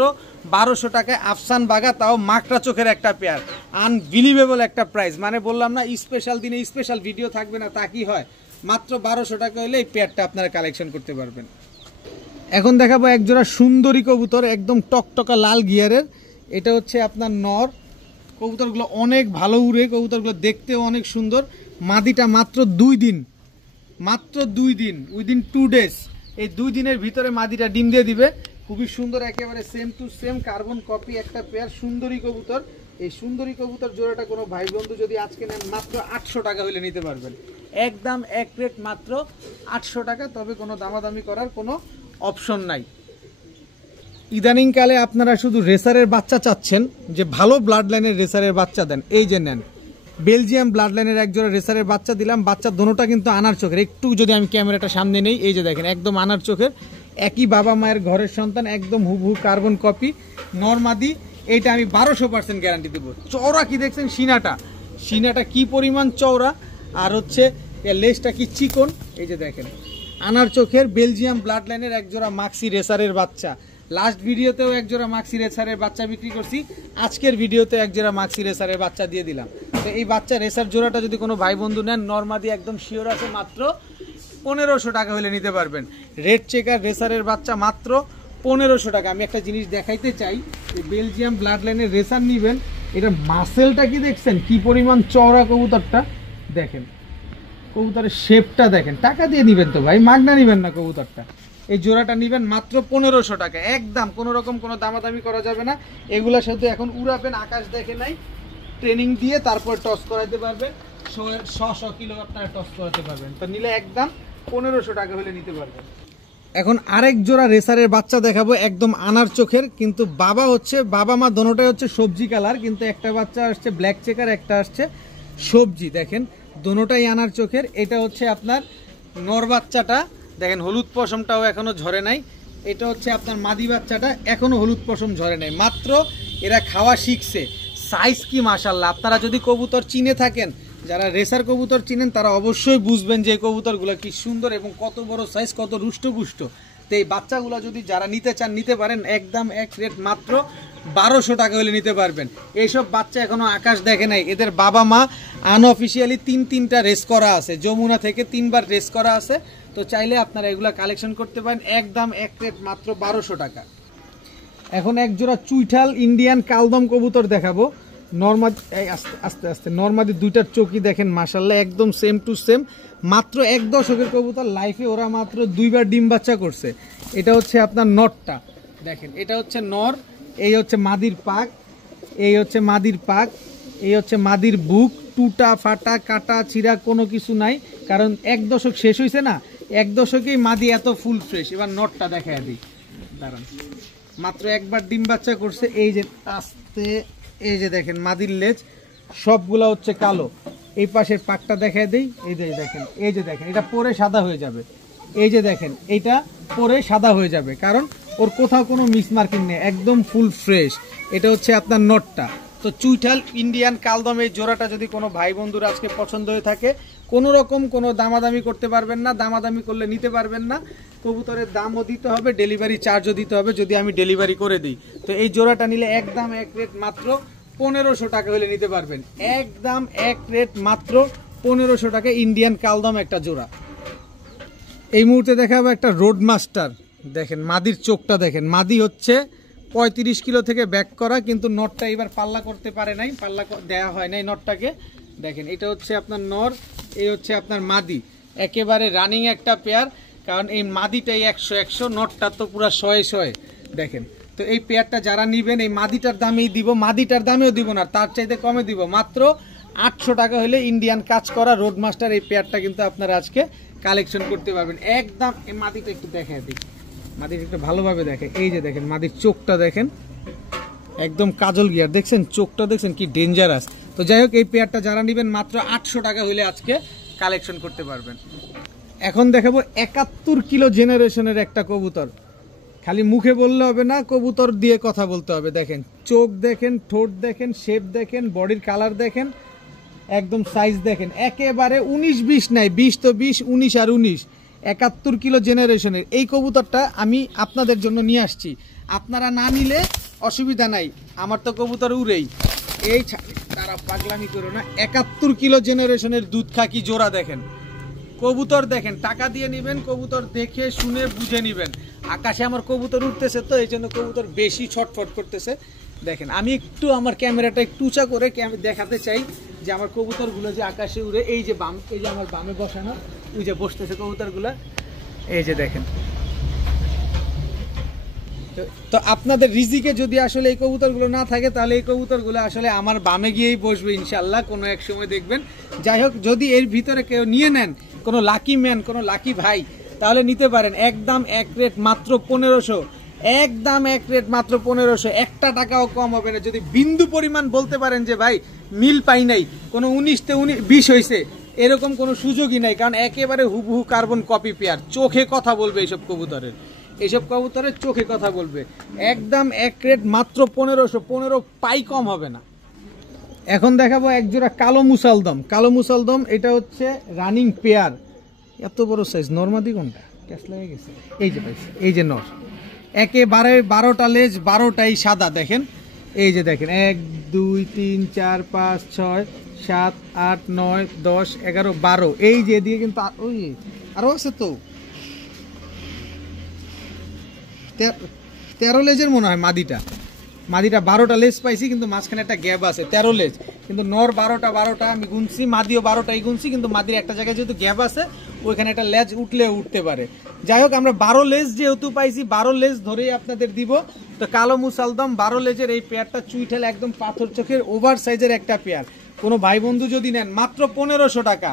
1200 টাকায় আফসান বাঘা, তাও মাকড়া চোখের একটা পেয়ার। আনবিলিভেবল একটা প্রাইস, মানে বললাম না স্পেশাল দিনে স্পেশাল ভিডিও থাকবে না, তা কি হয়? মাত্র 1200 টাকা হলে এই পেয়ারটা আপনারা কালেকশন করতে পারবেন। এখন দেখাবো এক জোড়া সুন্দরী কবুতর, একদম টকটকা লাল গিয়ারের। এটা হচ্ছে আপনার নর। কবুতরগুলো অনেক ভালো উড়ে, কবুতরগুলো দেখতেও অনেক সুন্দর। মাদিটা মাত্র 2 দিন, মাত্র 2 দিন, উইদিন 2 ডেজ, এই 2 দিনের ভিতরে মাদিটা ডিম দিয়ে দিবে। খুবই সুন্দর, একেবারে same to same carbon copy একটা পেয়ার সুন্দরী কবুতর। এই সুন্দরী কবুতর জোড়াটা কোনো ভাই বন্ধু যদি আজকে নেন মাত্র 800 টাকা হলে নিতে পারবেন। একদম এক রেট মাত্র 800 টাকা, তবে কোনো দামাদামি করার কোনো অপশন নাই। ইদানিংকালে আপনারা শুধু রেসারের বাচ্চা চাচ্ছেন, যে ভালো ব্লাড লাইনের রেসারের বাচ্চা দেন, এই যে নেন বেলজিয়াম ব্লাড লাইনের একজোড়া রেসারের বাচ্চা দিলাম। বাচ্চা দোনোটা কিন্তু আনার চোখের, একটু যদি আমি ক্যামেরাটা সামনে নেই, এই যে দেখেন একদম আনার চোখের, একই বাবা মায়ের ঘরের সন্তান, একদম হুবহু কার্বন কপি নরমাদি। এইটা আমি 1200% গ্যারান্টি দেবো। চওড়া কি দেখছেন, সিনাটা কি পরিমাণ চওড়া, আর হচ্ছে লেজটা কি চিকন, এই যে দেখেন আনার চোখের বেলজিয়াম ব্লাড লাইনের একজোড়া মাক্সি রেসারের বাচ্চা। লাস্ট ভিডিওতেও একজোড়া মাক্সি রেসারের বাচ্চা বিক্রি করছি, আজকের ভিডিওতে একজোড়া মাক্সি রেসারের বাচ্চা দিয়ে দিলাম। তো এই বাচ্চা রেসার জোড়াটা যদি কোনো ভাই বন্ধু নেন, নরমাদি একদম শিওর আছে, মাত্র 1500 টাকা হলে নিতে পারবেন। রেড চেকার রেসারের বাচ্চা মাত্র 1500 টাকা। আমি একটা জিনিস দেখাইতে চাই, যে বেলজিয়াম ব্লাড লাইনের রেসার নিবেন, এটা মাসেলটা কি দেখছেন, কি পরিমাণ চওড়া কবুতরটা দেখেন, কবুতরের শেপটা দেখেন। টাকা দিয়ে নিবেন তো ভাই, মাগনা নিবেন না কবুতরটা। এই জোড়াটা নিবেন মাত্র 1500 টাকা, একদম কোনো রকম কোনো দামাদামি করা যাবে না। এগুলোর সাথে এখন উড়াবেন, আকাশ দেখে নাই, ট্রেনিং দিয়ে তারপর টস করাইতে পারবেন, 100 কিলো আপনারা টস করাতে পারবেন। তো নিলে একদম 1500 টাকা হলে নিতে পারবেন। এখন আরেক জোড়া রেসারের বাচ্চা দেখাবো, একদম আনার চোখের, কিন্তু বাবা মা দোনোটাই হচ্ছে সবজি কালার, কিন্তু একটা বাচ্চা আসছে ব্ল্যাক চেকার, একটা আসছে সবজি। দেখেন দোনোটাই আনার চোখের। এটা হচ্ছে আপনার নর বাচ্চাটা, দেখেন হলুদ পশমটাও এখনো ঝরে নাই। এটা হচ্ছে আপনার মাদি বাচ্চাটা, এখনো হলুদ পশম ঝরে নাই, মাত্র এরা খাওয়া শিখছে। সাইজ কি মাশাআল্লাহ! আপনারা যদি কবুতর চিনে থাকেন, যারা রেসার কবুতর চিনেন, তারা অবশ্যই বুঝবেন যে এই কবুতরগুলো কি সুন্দর এবং কত বড় সাইজ, কত রুষ্টপুষ্ট। তো এই বাচ্চাগুলো যদি যারা নিতে চান নিতে পারেন, একদম এক রেট মাত্র 1200 টাকা হলে নিতে পারবেন। এইসব বাচ্চা এখনো আকাশ দেখে নাই, এদের বাবা মা আনঅফিসিয়ালি 3টা রেস করা আছে, যমুনা থেকে 3বার রেস করা আছে। তো চাইলে আপনারা এগুলা কালেকশন করতে পারেন, একদম এক রেট মাত্র 1200 টাকা। এখন এক জোড়া চুইঠাল ইন্ডিয়ান কালদম কবুতর দেখাবো। নরমাদি, আস্তে আস্তে, নরমাদি দুইটার চোখই দেখেন মাশাআল্লাহ, একদম সেম টু সেম। মাত্র 1 দশকের কবুতর, লাইফে ওরা মাত্র 2বার ডিম বাচ্চা করছে। এটা হচ্ছে আপনার নরটা দেখেন, এটা হচ্ছে নর, এই হচ্ছে মাদির পাক, এই হচ্ছে মাদির পাক, এই হচ্ছে মাদির বুক। টুটা ফাটা কাটা ছিঁড়া কোনো কিছু নাই, কারণ 1 দশক শেষ হয়েছে না, 1 দশকেই মাদি এত ফুল ফ্রেশ। এবার নটটা দেখায় দিই, দাঁড়ান। মাত্র 1বার ডিম বাচ্চা করছে, এই যে আস্তে, এই যে দেখেন মাদির লেজ সবগুলা হচ্ছে কালো। এই পাশের পাকটা দেখায় দিই, এই যে দেখেন, এই যে দেখেন, এটা পরে সাদা হয়ে যাবে, এই যে দেখেন এইটা পরে সাদা হয়ে যাবে, কারণ ওর কোথাও কোনো মিক্স মার্কিং নেই, একদম ফুল ফ্রেশ। এটা হচ্ছে আপনার নটটা। তো চুইঠাল ইন্ডিয়ান কালদম এই জোড়াটা যদি কোনো ভাই বন্ধুর আজকে পছন্দ হয়ে থাকে, কোনো রকম কোনো দামাদামি করতে পারবেন না, দামাদামি করলে নিতে পারবেন না। কবুতরের দামও দিতে হবে, ডেলিভারি চার্জও দিতে হবে যদি আমি ডেলিভারি করে দিই। তো এই জোড়াটা নিলে একদম এক রেট মাত্র 1500 টাকা হলে নিতে পারবেন, একদম এক রেট মাত্র 1500 টাকা ইন্ডিয়ান কালদম একটা জোড়া। এই মুহূর্তে দেখাবো একটা রোড মাস্টার। দেখেন মাদির চোখটা দেখেন, মাদি হচ্ছে 35 কিলো থেকে ব্যাক করা, কিন্তু নটটা এবার পাল্লা করতে পারে নাই, পাল্লা দেওয়া হয় নাই নটটাকে। দেখেন এটা হচ্ছে আপনার নর, এই হচ্ছে আপনার মাদি, একেবারে রানিং একটা পেয়ার। কারণ এই মাদিটাই 100 নটটা তো পুরো 100 দেখেন। তো এই পেয়ারটা যারা নিবেন এই মাদিটার দামেই দিব, মাদিটার দামেও দিব না, তার চাইতে কমে দিব। মাত্র 800 টাকা হলে ইন্ডিয়ান কাজ করা রোডমাস্টার এই পেয়ারটা কিন্তু আপনারা আজকে কালেকশন করতে পারবেন একদম। এই মাদিটা একটু দেখায় দিই, মাদিটা একটু ভালোভাবে দেখে। এই যে দেখেন মাদির চোখটা দেখেন, একদম কাজল গিয়ার, দেখছেন চোখটা দেখছেন কি ডেঞ্জারাস। তো যাই হোক এই পেয়ারটা যারা নেবেন মাত্র 800 টাকা হলে আজকে কালেকশন করতে পারবেন। এখন দেখাবো 71 কিলো জেনারেশনের একটা কবুতর। খালি মুখে বললে হবে না, কবুতর দিয়ে কথা বলতে হবে। দেখেন চোখ দেখেন, ঠোঁট দেখেন, শেপ দেখেন, বডির কালার দেখেন, একদম সাইজ দেখেন, একেবারে 19-20 নাই, 20 তো 20, 19 আর 19, 71 কিলো জেনারেশনের এই কবুতরটা আমি আপনাদের জন্য নিয়ে আসছি। আপনারা না নিলে অসুবিধা নাই, আমার তো কবুতর উড়েই। এই তারা পাগলামি করো না, 71 কিলো জেনারেশনের দুধ খাকি জোড়া দেখেন, কবুতর দেখেন, টাকা দিয়ে নেবেন, কবুতর দেখে শুনে বুঝে নেবেন। আকাশে আমার কবুতর উঠতেছে তো এই জন্য কবুতর বেশি ছটফট করতেছে। দেখেন আমি একটু আমার ক্যামেরাটা একটু উঁচা করে দেখাতে চাই যে আমার কবুতরগুলো যে আকাশে উড়ে। এই যে বাম, এই যে আমার বামে বসানো, ওই যে বসতেছে কবুতরগুলো, এই যে দেখেন। তো আপনাদের রিজিকে যদি আসলে এই কবুতরগুলো না থাকে তাহলে এই কবুতরগুলো আসলে আমার বামে গিয়েই বসবে ইনশাল্লাহ কোনো এক সময় দেখবেন। যাই হোক, যদি এর ভিতরে কেউ নিয়ে নেন, কোনো লাকি ম্যান, কোনো লাকি ভাই, তাহলে নিতে পারেন। একদম এক রেট মাত্র 1500, একদম এক রেট মাত্র 1500, একটা টাকাও কম হবে না। যদি বিন্দু পরিমাণ বলতে পারেন যে ভাই মিল পাই নাই, কোনো 19 20 হয়েছে, এরকম কোনো সুযোগই নাই, কারণ একেবারে হুবহু কার্বন কপি পেয়ার। চোখে কথা বলবে এইসব কবুতরের, এইসব কবুতরের চোখে কথা বলবে। একদম এক রেট মাত্র 1500, 15 পাই কম হবে না। এখন দেখাবো একজোড়া কালো মুসালদম। কালো মুসালদম এটা হচ্ছে রানিং পেয়ার, এত বড় সাইজ। নর্মাদি কোনটা ক্যাশ লেগে গেছে, এই যে পাইছি, এই যে নর, একেবারে 12টা লেজ, 12টাই সাদা। দেখেন এই যে দেখেন 1 2 3 4 5 6 7 8 9 10 11 12, এই যে দিয়ে কিন্তু ওই আরো আছে তো 13 লেজের মনে হয় মাদিটা। 12টা লেজ পাইছি, কিন্তু মাঝখানে একটা গ্যাপ আছে, 13 লেজ। কিন্তু নর 12টা আমি গুনছি, মাদিও 12টাই গুনছি, কিন্তু মাদির একটা জায়গায় যেহেতু গ্যাপ আছে ওইখানে একটা লেজ উঠলে উঠতে পারে। যাই হোক, আমরা 12 লেজ যেহেতু পাইছি, 12 লেজ ধরেই আপনাদের দিব। তো কালো মুসালদম 12 লেজের এই পেয়ারটা চুইঠাল, একদম পাথর চোখের ওভার সাইজের একটা পেয়ার। কোনো ভাই বন্ধু যদি নেন মাত্র 1500 টাকা,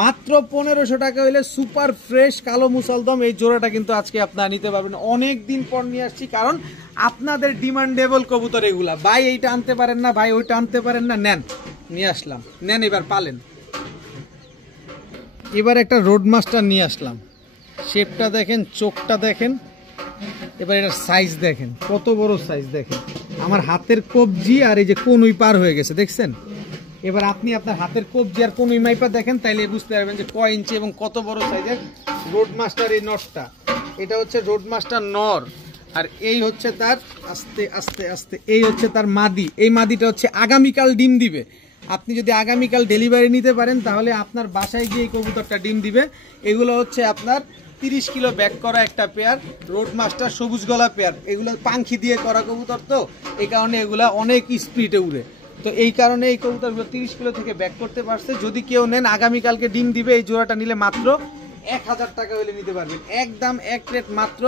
মাত্র 1500 টাকা হইলে সুপার ফ্রেশ কালো মুসালদম এই জোড়াটা কিন্তু আজকে আপনারা নিতে পারবেন। অনেক দিন পর নিয়ে আসছি, কারণ আপনাদের ডিমান্ডেবল কবুতর এগুলা। ভাই এইটা আনতে পারেন না, ভাই ওইটা আনতে পারেন না, নেন, নিয়ে আসলাম, নেন, এবার পালেন। এবার একটা রোডমাস্টার নিয়ে আসলাম, শেপটা দেখেন, চোখটা দেখেন, এবার এটার সাইজ দেখেন, কত বড় সাইজ দেখেন। আমার হাতের কবজি আর এই যে কনুই পার হয়ে গেছে, দেখছেন? এবার আপনি আপনার হাতের কবজি আর কনুই মাইপা দেখেন, তাইলে বুঝতে পারবেন যে কয় ইঞ্চি এবং কত বড় সাইজের রোডমাস্টার এই নটটা। এটা হচ্ছে রোডমাস্টার নর, আর এই হচ্ছে তার আস্তে আস্তে আস্তে এই হচ্ছে তার মাদি। এই মাদিটা হচ্ছে আগামীকাল ডিম দিবে। আপনি যদি আগামীকাল ডেলিভারি নিতে পারেন তাহলে আপনার বাসায় গিয়ে এই কবুতরটা ডিম দিবে। এগুলো হচ্ছে আপনার 30 কিলো ব্যাক করা একটা পেয়ার রোডমাস্টার সবুজ গলা পেয়ার। এগুলো পাখি দিয়ে করা কবুতর, তো এই কারণে এগুলা অনেক স্পিডে উড়ে। তো এই কারণে এই কবুতরগুলো 30 কিলো থেকে ব্যাক করতে পারছে। যদি কেউ নেন আগামীকালকে ডিম দিবে। এই জোড়াটা নিলে মাত্র 1000 টাকা হলে নিতে পারবেন, একদম এক রেট মাত্র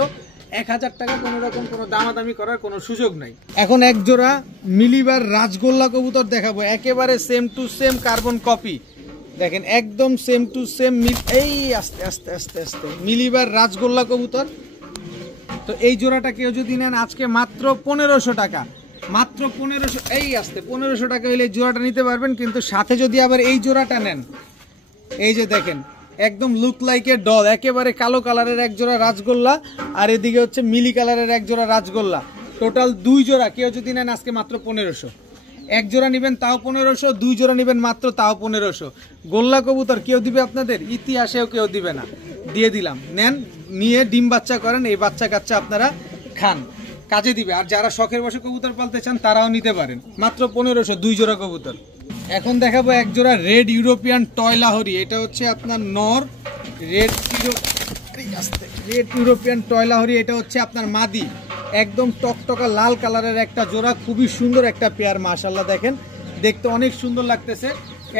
1000 টাকা। কোনো রকম কোনো দামাদামি করার কোনো সুযোগ নাই। এখন এক জোড়া মিলিবার রাজগোল্লা কবুতর দেখাবো, একেবারে same to same carbon copy. দেখেন একদম সেম টু সেম, এই আস্তে আস্তে আস্তে আস্তে মিলিবার রাজগোল্লা কবুতর। তো এই জোড়াটা কেউ যদি নেন আজকে মাত্র 1500 টাকা, মাত্র 1500, এই আসতে 1500 টাকা হলে এই জোড়াটা নিতে পারবেন। কিন্তু সাথে যদি আবার এই জোড়াটা নেন, এই যে দেখেন একদম লুক লাইক এ ডল, একেবারে কালো কালারের এক জোড়া রাজগোল্লা, আর এদিকে হচ্ছে মিলি কালারের এক জোড়া রাজগোল্লা। টোটাল 2 জোড়া কেউ যদি নেন আজকে মাত্র 1500। এক জোড়া নেবেন তাও 1500, 2 জোড়া নেবেন মাত্র তাও 1500। গোল্লা কবুতর কেউ দিবে আপনাদের? ইতিহাসেও কেউ দিবে না, দিয়ে দিলাম। নেন, নিয়ে ডিম বাচ্চা করেন, এই বাচ্চা কাচ্চা আপনারা খান, কাজে দিবে। আর যারা শখের বসে কবুতর পালতে চান তারাও নিতে পারেন, মাত্র 1500, 2 জোড়া কবুতর। এখন দেখাবো এক জোড়া রেড ইউরোপিয়ান টয় লাহোরি। এটা হচ্ছে আপনার নর, রেড ইউরোপিয়ান টয় লাহোরি। এটা হচ্ছে আপনার মাদি, একদম টকটকা লাল কালারের একটা জোড়া, খুবই সুন্দর একটা পেয়ার। মাশাআল্লাহ দেখেন, দেখতে অনেক সুন্দর লাগতেছে।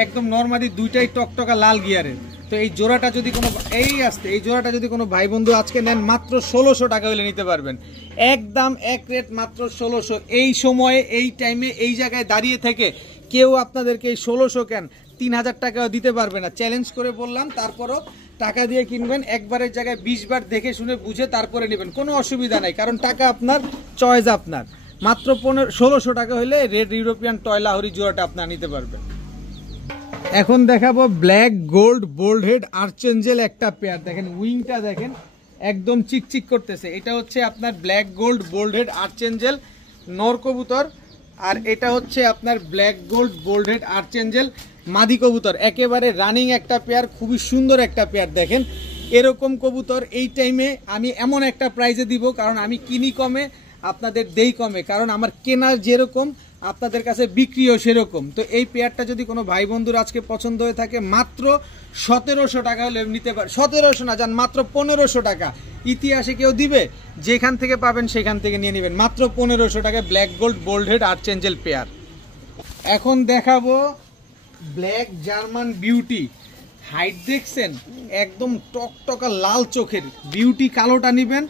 একদম নরমাদি দুইটাই টকটকা লাল গিয়ারের। তো এই জোড়াটা যদি কোনো এই জোড়াটা যদি কোনো ভাই বন্ধু আজকে নেন মাত্র 1600 টাকা হলে নিতে পারবেন। একদম এক রেট মাত্র 1600। এই সময়ে এই টাইমে এই জায়গায় দাঁড়িয়ে থেকে কেউ আপনাদেরকে এই 1600 কেন 3000 টাকাও দিতে পারবে না, চ্যালেঞ্জ করে বললাম। তারপরও টাকা দিয়ে কিনবেন, একবারের জায়গায় 20 বার দেখে শুনে বুঝে তারপরে নেবেন, কোনো অসুবিধা নাই, কারণ টাকা আপনার, চয়েস আপনার। মাত্র 1600 টাকা হলে রেড ইউরোপিয়ান টয় লাহোরি জোড়াটা আপনার নিতে পারবেন। এখন দেখাবো black gold bald head archangel একটা পেয়ার। দেখেন উইংটা দেখেন একদম চিকচিক করতেছে। এটা হচ্ছে আপনার black gold bald head archangel নর কবুতর, আর এটা হচ্ছে আপনার black gold bald head archangel মাদি কবুতর। একেবারে রানিং একটা পেয়ার, খুবই সুন্দর একটা পেয়ার। দেখেন এরকম কবুতর এই টাইমে আমি এমন একটা প্রাইজে দিব, কারণ আমি কিনি কমে আপনাদের দেই কমে, কারণ আমার কেনার যেরকম আপনাদের কাছে বিক্রিও সেরকম। তো এই পেয়ারটা যদি কোনো ভাই বন্ধুর আজকে পছন্দ হয়ে থাকে মাত্র 1700 টাকা হলে নিতে পারে। 1700 না, যান মাত্র 1500 টাকা। ইতিহাসে কেউ দিবে? যেখান থেকে পাবেন সেখান থেকে নিয়ে নেবেন, মাত্র 1500 টাকায় black gold bald head archangel pair. এখন দেখাবো ব্ল্যাক জার্মান বিউটি। হাইট দেখছেন একদম টকটকা লাল চোখের বিউটি। কালোটা নেবেন,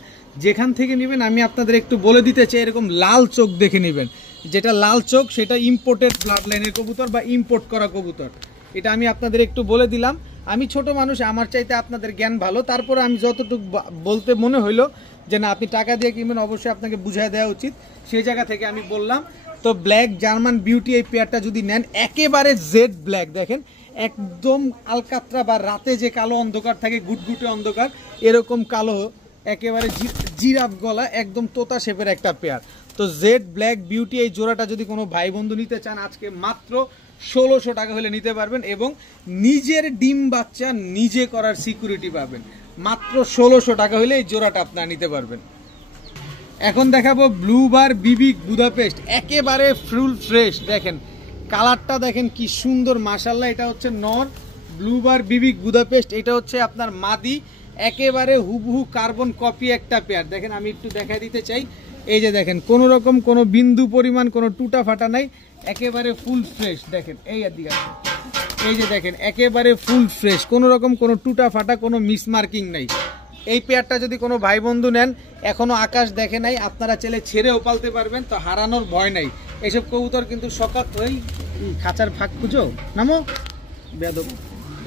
যেখান থেকে নেবেন আমি আপনাদের একটু বলে দিতে চাই, এরকম লাল চোখ দেখে নেবেন। যেটা লাল চোখ সেটা ইম্পোর্টেড ব্লাড লাইনের কবুতর বা ইম্পোর্ট করা কবুতর, এটা আমি আপনাদের একটু বলে দিলাম। আমি ছোট মানুষ, আমার চাইতে আপনাদের জ্ঞান ভালো, তারপরে আমি যতটুকু বলতে মনে হইলো যে না আপনি টাকা দিয়ে কিনবেন, অবশ্যই আপনাকে বুঝাই দেওয়া উচিত, সেই জায়গা থেকে আমি বললাম। তো ব্ল্যাক জার্মান বিউটি এই পেয়ারটা যদি নেন, একেবারে জেড ব্ল্যাক, দেখেন একদম আলকাত্রা বা রাতে যে কালো অন্ধকার থাকে, গুটগুটে অন্ধকার, এরকম কালো একেবারে জিরাফ গলা, একদম তোতা শেপের একটা পেয়ার। তো জেড ব্ল্যাক বিউটি এই জোড়াটা যদি কোনো ভাই বন্ধু নিতে চান আজকে মাত্র 1600 টাকা হলে নিতে পারবেন, এবং নিজের ডিম বাচ্চা নিজে করার সিকিউরিটি পাবেন। মাত্র 1600 টাকা হলে এই জোড়াটা আপনারা নিতে পারবেন। এখন দেখাবো ব্লুবার বিবিক বুদাপেস্ট, একেবারে ফুল ফ্রেশ। দেখেন কালারটা দেখেন কি সুন্দর, মাশাআল্লাহ। এটা হচ্ছে নর ব্লুবার বিবিক বুদাপেস্ট, এটা হচ্ছে আপনার মাদি। একেবারে হুবহু কার্বন কপি একটা পেয়ার। দেখেন আমি একটু দেখাই দিতে চাই, এই যে দেখেন কোনো রকম কোনো বিন্দু পরিমাণ কোনো টুটা ফাটা নাই, একেবারে ফুল ফ্রেশ। দেখেন এই দিকে, এই যে দেখেন একেবারে ফুল ফ্রেশ, কোনো রকম কোনো টুটা ফাটা কোনো মিসমার্কিং নাই। এই পেয়ারটা যদি কোনো ভাই বন্ধু নেন, এখনো আকাশ দেখে নাই, আপনারা ছেলে ছেড়েও পালতে পারবেন, তো হারানোর ভয় নাই। এইসব কবুতর কিন্তু সকাল ওই খাঁচার ফাঁক খুঁজো নামো বেদব।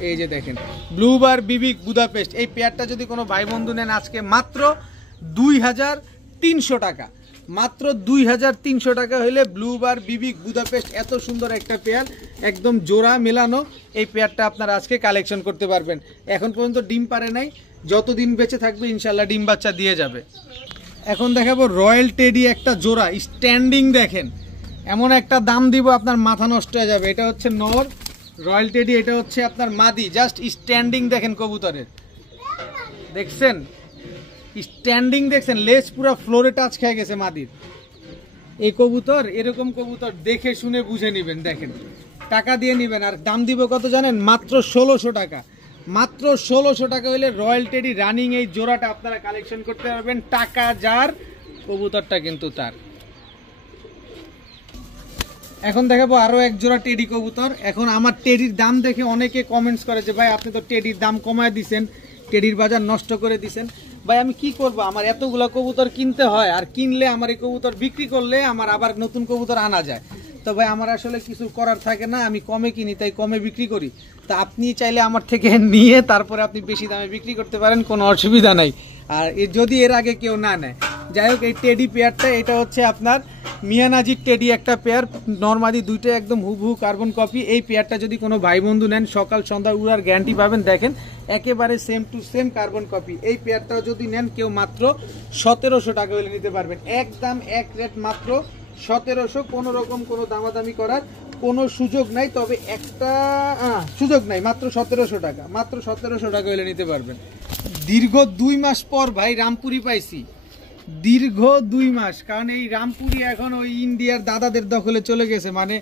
এই যে দেখেন ব্লুবার বিবিক বুদাপেস্ট, এই পেয়ারটা যদি কোনো ভাই বন্ধু নেন আজকে মাত্র 2300 টাকা। মাত্র 2300 টাকা হলে ব্লুবার বিবিক বুদাপেস্ট, এত সুন্দর একটা পেয়ার, একদম জোড়া মেলানো, এই পেয়ারটা আপনারা আজকে কালেকশন করতে পারবেন। এখন পর্যন্ত ডিম পারে নাই, যতদিন বেঁচে থাকবে ইনশাল্লাহ ডিম বাচ্চা দিয়ে যাবে। এখন দেখাবো রয়্যাল টেডি একটা জোড়া স্ট্যান্ডিং। দেখেন এমন একটা দাম দিব আপনার মাথা নষ্ট হয়ে যাবে। এটা হচ্ছে নর রয়্যাল টেডি, এটা হচ্ছে আপনার মাদি। জাস্ট স্ট্যান্ডিং দেখেন কবুতরের, দেখছেন স্ট্যান্ডিং, দেখছেন লেজ পুরো ফ্লোরে টাচ খেয়ে গেছে মাদির। এই কবুতর, এরকম কবুতর দেখে শুনে বুঝে নেবেন। দেখেন টাকা দিয়ে নেবেন, আর দাম দিব কত জানেন? মাত্র 1600 টাকা। মাত্র 1600 টাকা হলে রয়্যাল টেডি রানিং এই জোড়াটা আপনারা কালেকশন করতে পারবেন। টাকা যার, কবুতরটা কিন্তু তার। এখন দেখাবো আরো এক জোড়া টেডি কবুতর। এখন আমার টেডির দাম দেখে অনেকে কমেন্টস করে যে ভাই আপনি তো টেডির দাম কমায় দিছেন, টেডির বাজার নষ্ট করে দিছেন। ভাই আমি কি করব, আমার এতগুলা কবুতর কিনতে হয়, আর কিনলে আমার এই কবুতর বিক্রি করলে আমার আবার নতুন কবুতর আনা যায়। তো ভাই আমার আসলে কিছু করার থাকে না, আমি কমে কিনি তাই কমে বিক্রি করি। তা আপনি চাইলে আমার থেকে নিয়ে তারপরে আপনি বেশি দামে বিক্রি করতে পারেন, কোনো অসুবিধা নাই। আর যদি এর আগে কেউ না নেয়, যাই হোক এই টেডি পেয়ারটা, এটা হচ্ছে আপনার মিয়ানাজির টেডি একটা পেয়ার, নরমাদি দুইটা একদম হুবহু কার্বন কপি। এই পেয়ারটা যদি কোনো ভাই বন্ধু নেন সকাল সন্ধ্যা উড়ার গ্যারান্টি পাবেন। দেখেন একেবারে same to same carbon copy. এই পেয়ারটাও যদি নেন কেউ মাত্র 1700 টাকা হলে নিতে পারবেন। একদম এক রেট মাত্র 1700, কোনো রকম কোনো দামাদামি করার কোনো সুযোগ নাই। তবে একটা সুযোগ নাই, মাত্র 1700 টাকা। মাত্র 1700 টাকা হলে নিতে পারবেন। দীর্ঘ 2 মাস পর ভাই রামপুরি পাইছি, দীর্ঘ 2 মাস, কারণ এই রামপুরি এখন ওই ইন্ডিয়ার দাদাদের দখলে চলে গেছে, মানে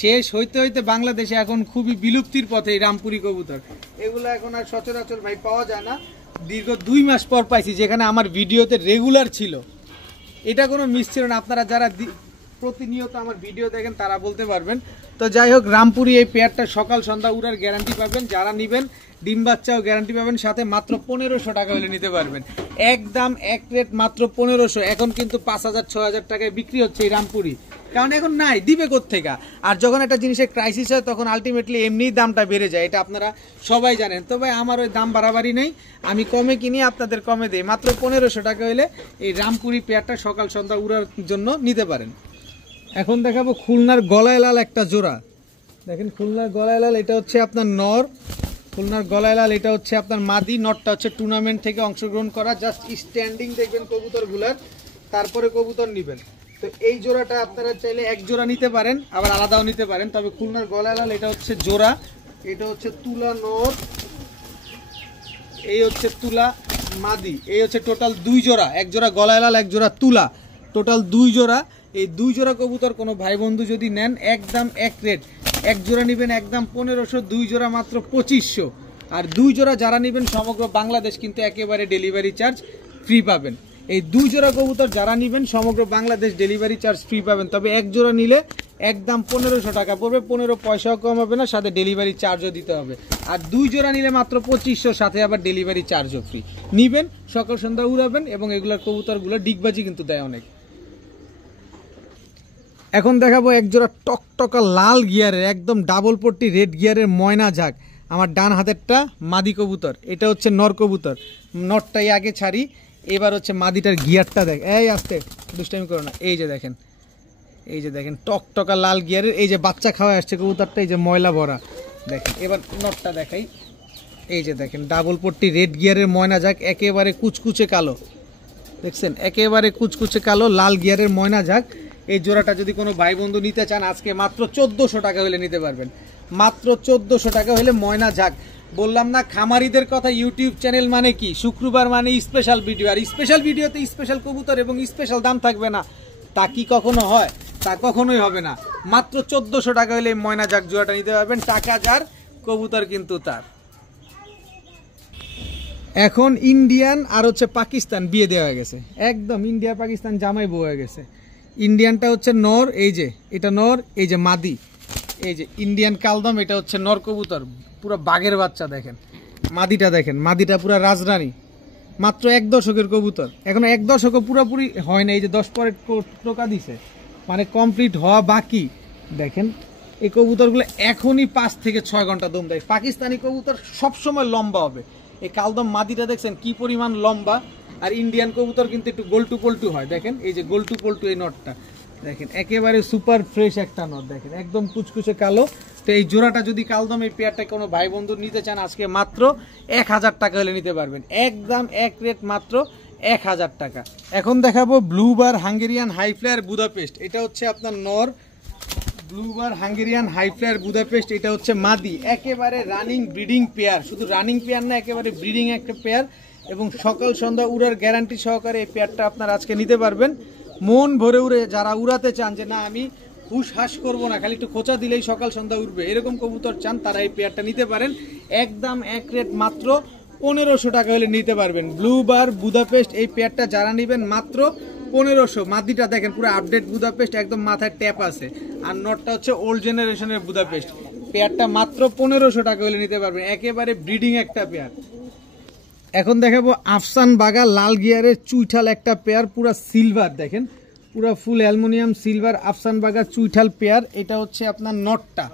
শেষ হইতে হইতে বাংলাদেশে এখন খুবই বিলুপ্তির পথে এই রামপুরি কবুতর। এগুলো এখন আর সচরাচর ভাই পাওয়া যায় না। দীর্ঘ 2 মাস পর পাইছি, যেখানে আমার ভিডিওতে রেগুলার ছিল, এটা কোনো মিস ছিল না। আপনারা যারা প্রতিনিয়ত আমার ভিডিও দেখেন তারা বলতে পারবেন। তো যাই হোক, রামপুরি এই পেয়ারটা সকাল সন্ধ্যা উড়ার গ্যারান্টি পাবেন। যারা নেবেন ডিম বাচ্চাও গ্যারান্টি পাবেন, সাথে মাত্র 1500 টাকা হলে নিতে পারবেন। একদম এক রেট মাত্র 1500। এখন কিন্তু 5000 6000 টাকায় বিক্রি হচ্ছে এই রামপুরি, কারণ এখন নাই, দিবে কোত্থেকে। আর যখন একটা জিনিসের ক্রাইসিস হয় তখন আলটিমেটলি এমনিই দামটা বেড়ে যায়, এটা আপনারা সবাই জানেন। তো ভাই আমার ওই দাম বাড়াবাড়ি নেই, আমি কমে কিনি, আপনাদের কমে দিই। মাত্র 1500 টাকা হলে এই রামপুরি পেয়ারটা সকাল সন্ধ্যা উড়ার জন্য নিতে পারেন। এখন দেখাবো খুলনার গলায় লাল একটা জোড়া। দেখেন খুলনার গলায় লাল, এটা হচ্ছে আপনার নর। খুলনার গলায় লাল, এটা হচ্ছে আপনার মাদি। নরটা হচ্ছে টুর্নামেন্ট থেকে অংশগ্রহণ করা, জাস্ট স্ট্যান্ডিং দেখবেন কবুতরগুলার, তারপরে কবুতর নেবেন। তো এই জোড়াটা আপনারা চাইলে এক জোড়া নিতে পারেন, আবার আলাদাও নিতে পারেন। তবে খুলনার গলায় লাল এটা হচ্ছে জোড়া, এটা হচ্ছে তুলা নর, এই হচ্ছে তুলা মাদি। এই হচ্ছে টোটাল 2 জোড়া, এক জোড়া গলায় লাল, এক জোড়া তুলা, টোটাল 2 জোড়া। এই 2 জোড়া কবুতর কোনো ভাই বন্ধু যদি নেন একদম এক রেট। এক জোড়া নেবেন একদম 1500, 2 জোড়া মাত্র 2500। আর 2 জোড়া যারা নেবেন সমগ্র বাংলাদেশ কিন্তু একেবারে ডেলিভারি চার্জ ফ্রি পাবেন। এই 2 জোড়া কবুতর যারা নেবেন সমগ্র বাংলাদেশ ডেলিভারি চার্জ ফ্রি পাবেন। তবে এক জোড়া নিলে একদম 1500 টাকা পড়বে, 15 পয়সাও কম হবে না, সাথে ডেলিভারি চার্জও দিতে হবে। আর 2 জোড়া নিলে মাত্র 2500, সাথে আবার ডেলিভারি চার্জও ফ্রি। নিবেন, সকাল সন্ধ্যা উড়াবেন, এবং এগুলোর কবুতরগুলো ডিগবাজি কিন্তু দেয় অনেক। এখন দেখাবো এক জোড়া টকটকা লাল গিয়ারের, একদম ডাবল পট্টি রেড গিয়ারের ময়না ঝাঁক। আমার ডান হাতেরটা মাদি কবুতর, এটা হচ্ছে নর কবুতর। নরটাই আগে ছাড়ি, এবার হচ্ছে মাদিটার গিয়ারটা দেখ। এই আস্তে, দুষ্টামি করো না। এই যে দেখেন, এই যে দেখেন টকটকা লাল গিয়ারের, এই যে বাচ্চা খাওয়া আসছে কবুতরটা, এই যে ময়লা ভরা দেখেন। এবার নরটা দেখাই, এই যে দেখেন ডাবল পট্টি রেড গিয়ারের ময়না ঝাঁক, একেবারে কুচকুচে কালো, দেখছেন একেবারে কুচকুচে কালো লাল গিয়ারের ময়না ঝাঁক। এই জোড়াটা যদি কোনো ভাই বন্ধু নিতে চান আজকে মাত্র 1400 টাকা হলে নিতে পারবেন। মাত্র 1400 টাকা হলে ময়না ঝাঁক। বললাম না খামারিদের কথা, ইউটিউব চ্যানেল মানে কি, শুক্রবার মানে স্পেশাল ভিডিও, আর স্পেশাল ভিডিওতে স্পেশাল কবুতর এবং স্পেশাল দাম থাকবে না, তা কি কখনো হয়? তা কখনোই হবে না। মাত্র 1400 টাকা হলে ময়না ঝাঁক জোড়াটা নিতে পারবেন। টাকা যার, কবুতর কিন্তু তার। এখন ইন্ডিয়ান আর হচ্ছে পাকিস্তান বিয়ে দেওয়া হয়ে গেছে, একদম ইন্ডিয়া পাকিস্তান জামাই বউ হয়ে গেছে। ইন্ডিয়ানটা হচ্ছে নর, এই যে এটা নর, এই যে মাদি, এই যে ইন্ডিয়ান কালদম, এটা হচ্ছে নর কবুতর, পুরো বাঘের বাচ্চা। দেখেন মাদিটা, দেখেন মাদিটা পুরো রাজরানী। মাত্র 1 দশকের কবুতর, এখন 1 দশকও পুরোপুরি হয় না, এই যে 10 পরে টোকা দিছে, মানে কমপ্লিট হওয়া বাকি। দেখেন এই কবুতরগুলো এখনই 5 থেকে 6 ঘন্টা দম দেয়। পাকিস্তানি কবুতর সবসময় লম্বা হবে, এই কালদম মাদিটা দেখছেন কি পরিমাণ লম্বা। আর ইন্ডিয়ান কবুতর কিন্তু একটু গোলটু পল্টু হয়, দেখেন এই যে গোলটু পল্টু এই নটটা দেখেন, একেবারে সুপার ফ্রেশ একটা নট, দেখেন একদম কুচকুচে কালো। তো এই জোড়াটা যদি কালদম এই পেয়ারটা কোনো ভাই বন্ধু নিতে চান আজকে মাত্র 1000 টাকা হলে নিতে পারবেন, একদম এক রেট মাত্র 1000 টাকা। এখন দেখাবো ব্লুবার হাঙ্গেরিয়ান হাই ফ্লায়ার বুদাপেস্ট, এটা হচ্ছে আপনার নর। ব্লুবার হাঙ্গেরিয়ান হাই ফ্লায়ার বুদাপেস্ট, এটা হচ্ছে মাদি। একেবারে রানিং ব্রিডিং পেয়ার, শুধু রানিং পেয়ার না, একেবারে ব্রিডিং একটা পেয়ার, এবং সকাল সন্ধ্যা উড়ার গ্যারান্টি সহকারে এই পেয়ারটা আপনারা আজকে নিতে পারবেন। মন ভরে উড়ে যারা উড়াতে চান, যে না আমি হুশ হাস করবো না, খালি একটু খোঁচা দিলেই সকাল সন্ধ্যা উঠবে, এরকম কবুতর চান, তারা এই পেয়ারটা নিতে পারেন। একদম এক রেট মাত্র 1500 টাকা হলে নিতে পারবেন। ব্লুবার বুদাপেস্ট এই পেয়ারটা যারা নেবেন মাত্র 1500। মাদিটা দেখেন পুরো আপডেট বুদাপেস্ট, একদম মাথায় ট্যাপ আছে। আর নটটা হচ্ছে ওল্ড জেনারেশনের বুদাপেস্ট। পেয়ারটা মাত্র 1500 টাকা হলে নিতে পারবেন, একেবারে ব্রিডিং একটা পেয়ার। এখন দেখাবো আফসান বাগা লাল গিয়ারের চুইঠাল একটা পেয়ার, পুরা সিলভার, দেখেন পুরা ফুল অ্যালুমিনিয়াম সিলভার আফসান বাগা চুইঠাল পেয়ার। এটা হচ্ছে আপনার নটটা,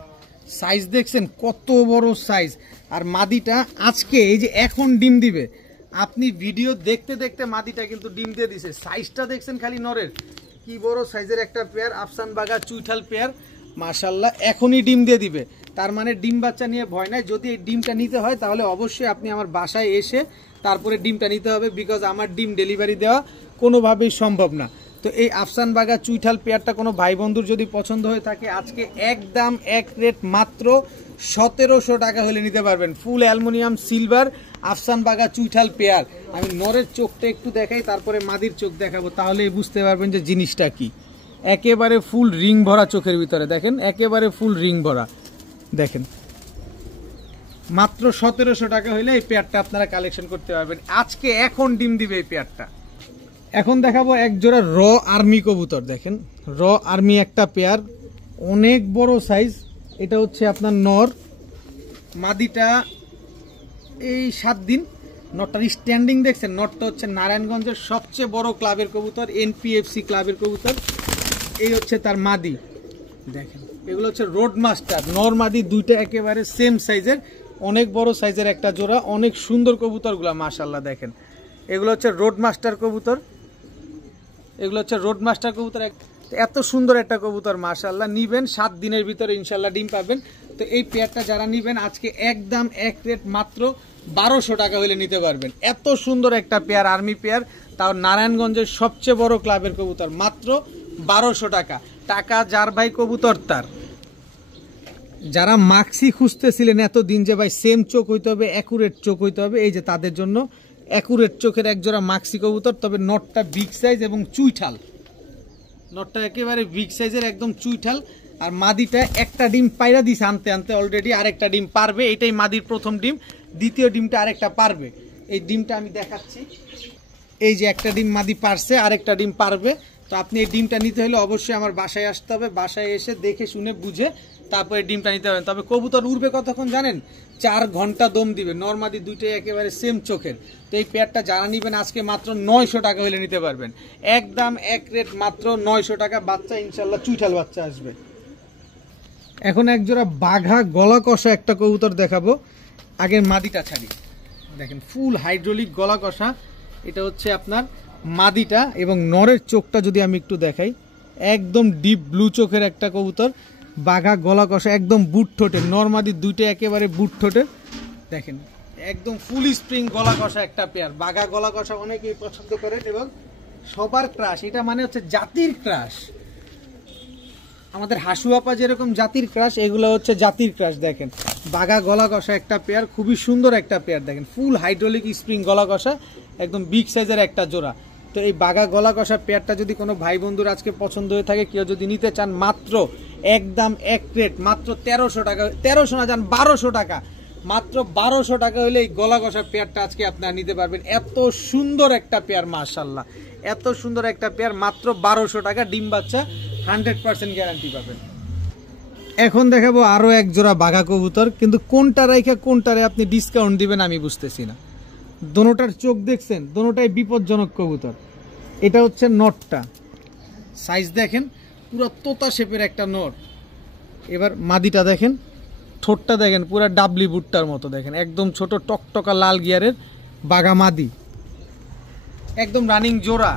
সাইজ দেখছেন কত বড় সাইজ। আর মাদিটা আজকে এই যে এখন ডিম দিবে, আপনি ভিডিও দেখতে দেখতে মাদিটা কিন্তু ডিম দিয়ে দিছে। সাইজটা দেখছেন খালি নরের, কি বড় সাইজের একটা পেয়ার, আফসান বাগা চুইঠাল পেয়ার, মাশাআল্লাহ এখনই ডিম দিয়ে দিবে। তার মানে ডিম বাচ্চা নিয়ে ভয় নাই। যদি এই ডিমটা নিতে হয় তাহলে অবশ্যই আপনি আমার বাসায় এসে তারপরে ডিমটা নিতে হবে, বিকজ আমার ডিম ডেলিভারি দেওয়া কোনোভাবেই সম্ভব না। তো এই আফসান বাগা চুইঠাল পেয়ারটা কোনো ভাই বন্ধুর যদি পছন্দ হয়ে থাকে আজকে একদম এক রেট মাত্র 1700 টাকা হলে নিতে পারবেন। ফুল অ্যালুমিনিয়াম সিলভার আফসান বাগা চুইঠাল পেয়ার। আমি নরের চোখটা একটু দেখাই, তারপরে মাদির চোখ দেখাবো, তাহলেই বুঝতে পারবেন যে জিনিসটা কি। একেবারে ফুল রিং ভরা চোখের ভিতরে, দেখেন একেবারে ফুল রিং ভরা, দেখেন মাত্র 1700 টাকা হলে এই পেয়ারটা আপনারা কালেকশন করতে পারবেন। আজকে এখন ডিম দিবে এই পেয়ারটা। এখন দেখাবো এক জোড়া র আর্মি কবুতর, দেখেন র আর্মি একটা পেয়ার, অনেক বড় সাইজ। এটা হচ্ছে আপনার নর, মাদিটা এই 7 দিন। নটটার স্ট্যান্ডিং দেখছেন, নটটা হচ্ছে নারায়ণগঞ্জের সবচেয়ে বড় ক্লাবের কবুতর, এনপিএফসি ক্লাবের কবুতর। এই হচ্ছে তার মাদি দেখেন, এগুলো হচ্ছে রোড মাস্টার। নর মাদি দুইটা একেবারে সেম সাইজের, অনেক বড় সাইজের একটা জোড়া, অনেক সুন্দর কবুতরগুলো মাশাআল্লাহ দেখেন। এগুলো হচ্ছে রোড মাস্টার কবুতর, এগুলো হচ্ছে রোড মাস্টার কবুতর। এত সুন্দর একটা কবুতর মাশাআল্লাহ, নিবেন 7 দিনের ভিতরে ইনশাল্লাহ ডিম পাবেন। তো এই পেয়ারটা যারা নিবেন আজকে একদম এক রেট মাত্র 1200 টাকা হলে নিতে পারবেন। এত সুন্দর একটা পেয়ার, আর্মি পেয়ার, তাও নারায়ণগঞ্জের সবচেয়ে বড় ক্লাবের কবুতর, মাত্র 1200 টাকা। টাকা যার ভাই কবুতর তার। যারা মাক্সি খুঁজতেছিলেন এতদিন যে ভাই সেম চোখ হইতে হবে, অ্যাকুরেট চোখ হইতে হবে, এই যে তাদের জন্য অ্যাকুরেট চোখের এক জোড়া মাক্সি কবুতর। তবে নটটা বিগ সাইজ এবং চুইঠাল, নটটা একেবারে বিগ সাইজের একদম চুইঠাল। আর মাদিটা একটা ডিম পাইরা দিছে আনতে আনতে, অলরেডি আরেকটা ডিম পারবে। এটাই মাদির প্রথম ডিম, দ্বিতীয় ডিমটা আরেকটা পারবে। এই ডিমটা আমি দেখাচ্ছি, এই যে একটা ডিম মাদি পারছে, আরেকটা ডিম পারবে। তো আপনি এই ডিমটা নিতে হলে অবশ্যই আমার বাসায় আসতে হবে, বাসায় এসে দেখে শুনে বুঝে তারপরে ডিমটা নিতে পারবেন। তবে কবুতর উড়বে কতক্ষণ জানেন? 4 ঘন্টা দম দিবে। নরমাদি দুইটাই একেবারে সেম চোখের। তো এই পেয়ারটা যারা নিবেন আজকে মাত্র 900 টাকা হলে নিতে পারবেন, একদম এক রেট মাত্র 900 টাকা। বাচ্চা ইনশাল্লাহ চুইঠাল বাচ্চা আসবে। এখন একজোড়া বাঘা গলা কষা একটা কবুতর দেখাবো। আগের মাদিটা ছাড়ি, দেখেন ফুল হাইড্রোলিক গলা কষা। এটা হচ্ছে আপনার মাদিটা, এবং নরের চোখটা যদি আমি একটু দেখাই, একদম ডিপ ব্লু চোখের একটা কবুতর, বাঘা গলা কষা, একদম বুট ঠোঁটের। নরমাদি দুইটা একেবারে বুট ঠোঁটের, দেখেন একদম ফুল স্প্রিং গলা কষা একটা পেয়ার। বাঘা গলা কষা অনেকেই পছন্দ করেন এবং সবার ক্রাশ। এটা মানে হচ্ছে জাতির ক্রাশ। আমাদের হাসু আপা যেরকম জাতির ক্রাশ, এগুলো হচ্ছে জাতির ক্রাশ। দেখেন বাঘা গলা কষা একটা পেয়ার, খুবই সুন্দর একটা পেয়ার। দেখেন ফুল হাইড্রোলিক স্প্রিং গলা কষা, একদম বিগ সাইজের একটা জোড়া। তো এই বাঘা গলা কষা পেয়ারটা যদি কোনো ভাই বন্ধুর আজকে পছন্দ হয়ে থাকে, কেউ যদি নিতে চান, মাত্র একদম এক রেট মাত্র 1300 টাকা, 1300 না যান 1200 টাকা, মাত্র 1200 টাকা হলে এই গলা কষা পেয়ারটা আজকে আপনারা নিতে পারবেন। এত সুন্দর একটা পেয়ার মাশাআল্লাহ, এত সুন্দর একটা পেয়ার, মাত্র 1200 টাকা। ডিম বাচ্চা 100% গ্যারান্টি পাবেন। এখন দেখাবো আরো এক জোড়া বাঘা কবুতর, কিন্তু কোনটা রাইখা কোনটারে আপনি ডিসকাউন্ট দিবেন আমি বুঝতেছি না। দোনোটার চোখ দেখছেন, দোনোটাই বিপজ্জনক কবুতর। এটা হচ্ছে নটটা, সাইজ দেখেন পুরো তোতা শেপের একটা নট। এবার মাদিটা দেখেন, ঠোঁটটা দেখেন পুরো ডাবলি বুটটার মতো, দেখেন একদম ছোট টকটকা লাল গিয়ারের বাঘা মাদি, একদম রানিং জোড়া,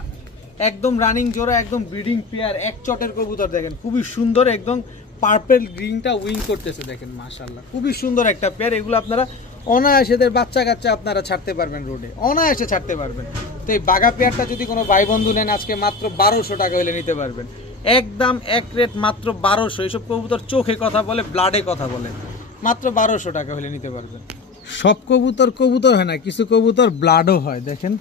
একদম রানিং জোড়া, একদম ব্রিডিং পেয়ার, এক চটের কবুতর। দেখেন খুবই সুন্দর, একদম পার্পল গ্রিনটা উইং করতেছে, দেখেন মাশাআল্লাহ খুবই সুন্দর একটা পেয়ার। এগুলো আপনারা অনায়াসেদের বাচ্চা কাচ্চা আপনারা ছাড়তে পারবেন, রোডে অনায়াসে ছাড়তে পারবেন। তো এই বাঘা পেয়ারটা যদি কোনো ভাই বন্ধু নেন আজকে মাত্র 1200 টাকা হলে নিতে পারবেন, একদম এক রেট মাত্র 1200। এইসব কবুতর চোখে কথা বলে, ব্লাডে কথা বলে, মাত্র 1200 টাকা হলে নিতে পারবেন। সব কবুতর কবুতর হয় না, কিছু কবুতর ব্লাডও হয়। দেখেন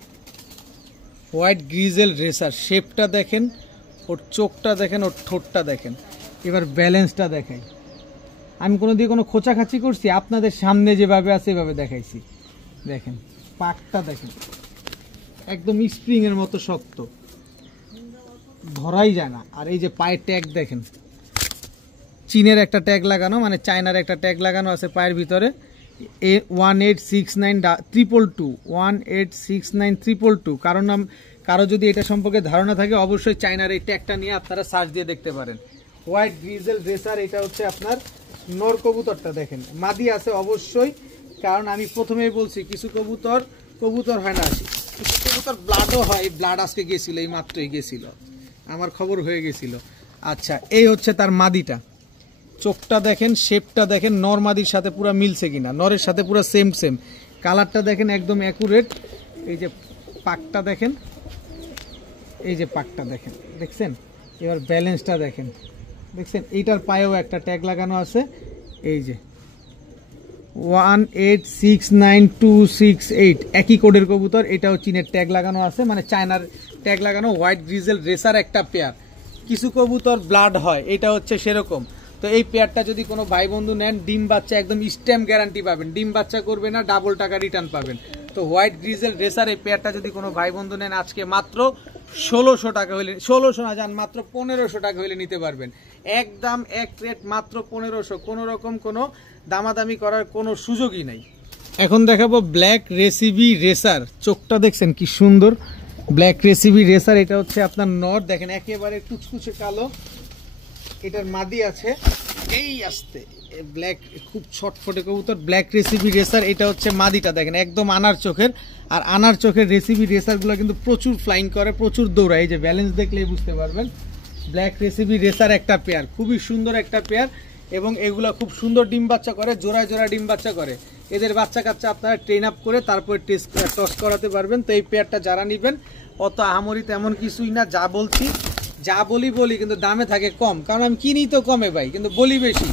হোয়াইট গ্রিজেল রেসার, শেপটা দেখেন, ওর চোখটা দেখেন, ওর ঠোঁটটা দেখেন। এবার ব্যালেন্সটা দেখাই। আমি কোনো দিয়ে কোনো খোঁচাখাচি করছি? আপনাদের সামনে যেভাবে আছে এভাবে দেখাইছি। দেখেন পাকটা দেখেন, একদম স্প্রিং এর মতো শক্ত, ধরাই যায় না। আর এই যে পায়ের ট্যাগ দেখেন, চীনের একটা ট্যাগ লাগানো, মানে চায়নার একটা ট্যাগ লাগানো আছে পায়ের ভিতরে। 1869222, 1869222। কারো যদি এটা সম্পর্কে ধারণা থাকে অবশ্যই চায়নার এই ট্যাগটা নিয়ে আপনারা সার্চ দিয়ে দেখতে পারেন। হোয়াইট গ্রিজেল রেসার, এটা হচ্ছে আপনার নর কবুতরটা। দেখেন মাদি আছে অবশ্যই, কারণ আমি প্রথমেই বলছি কিছু কবুতর হয় না, কিছু কবুতর ব্লাডও হয়। ব্লাড আজকে গেছিল, এই মাত্রই গেছিল, আমার খবর হয়ে গেছিল। আচ্ছা এই হচ্ছে তার মাদিটা, চোখটা দেখেন, শেপটা দেখেন, নর মাদির সাথে পুরো মিলছে কিনা, নরের সাথে পুরো সেম সেম। কালারটা দেখেন একদম অ্যাকুরেট। এই যে পাকটা দেখেন, এই যে পাকটা দেখেন, দেখছেন? এবার ব্যালেন্সটা দেখেন, দেখছেন? এইটার পায়েও একটা ট্যাগ লাগানো আছে, এই যে 1869268, একই কোডের কবুতর। এটাও চীনের ট্যাগ লাগানো আছে, মানে চায়নার ট্যাগ লাগানো। হোয়াইট গ্রিজেল রেসার একটা পেয়ার। কিছু কবুতর ব্লাড হয়, এটা হচ্ছে সেরকম। তো এই পেয়ারটা যদি কোনো ভাই বন্ধু নেন, ডিম বাচ্চা একদম স্ট্যাম্প গ্যারান্টি পাবেন, ডিম বাচ্চা করবে না, ডাবল টাকা রিটার্ন পাবেন। তো হোয়াইট গ্রিজেল রেসার এই পেয়ারটা যদি কোনো ভাই বন্ধু নেন আজকে মাত্র 1600 টাকা হইলে, 1600 না যান, মাত্র 1500 টাকা হইলে নিতে পারবেন। একদম এক রেট মাত্র 1500, কোনো রকম কোনো দামাদামি করার কোনো সুযোগই নাই। এখন দেখাবো ব্ল্যাক রেসিবি রেসার, চোখটা দেখছেন কি সুন্দর, ব্ল্যাক রেসিবি রেসার। এটা হচ্ছে আপনার নর, দেখেন একেবারে কুচকুচে কালো, এটার মাদি আছে এই আসতে ব্ল্যাক, খুব ছটফটে কবুতর, ব্ল্যাক রেসিবি রেসার। এটা হচ্ছে মাদিটা, দেখেন একদম আনার চোখের। আর আনার চোখের রেসিবি রেসারগুলো কিন্তু প্রচুর ফ্লাইং করে, প্রচুর দৌড়ায়, এই যে ব্যালেন্স দেখলেই বুঝতে পারবেন। ব্ল্যাক রেসিবি রেসার একটা পেয়ার, খুবই সুন্দর একটা পেয়ার, এবং এগুলা খুব সুন্দর ডিম বাচ্চা করে, জোড়া জোড়া ডিম বাচ্চা করে। এদের বাচ্চা কাচ্চা আপনারা ট্রেন আপ করে তারপরে টস করাতে পারবেন। তো এই পেয়ারটা যারা নেবেন, অত আহামরি তেমন কিছুই না, যা বলছি যা বলি কিন্তু দামে থাকে কম, কারণ আমি কিনি তো কমে ভাই, কিন্তু বলি বেশি।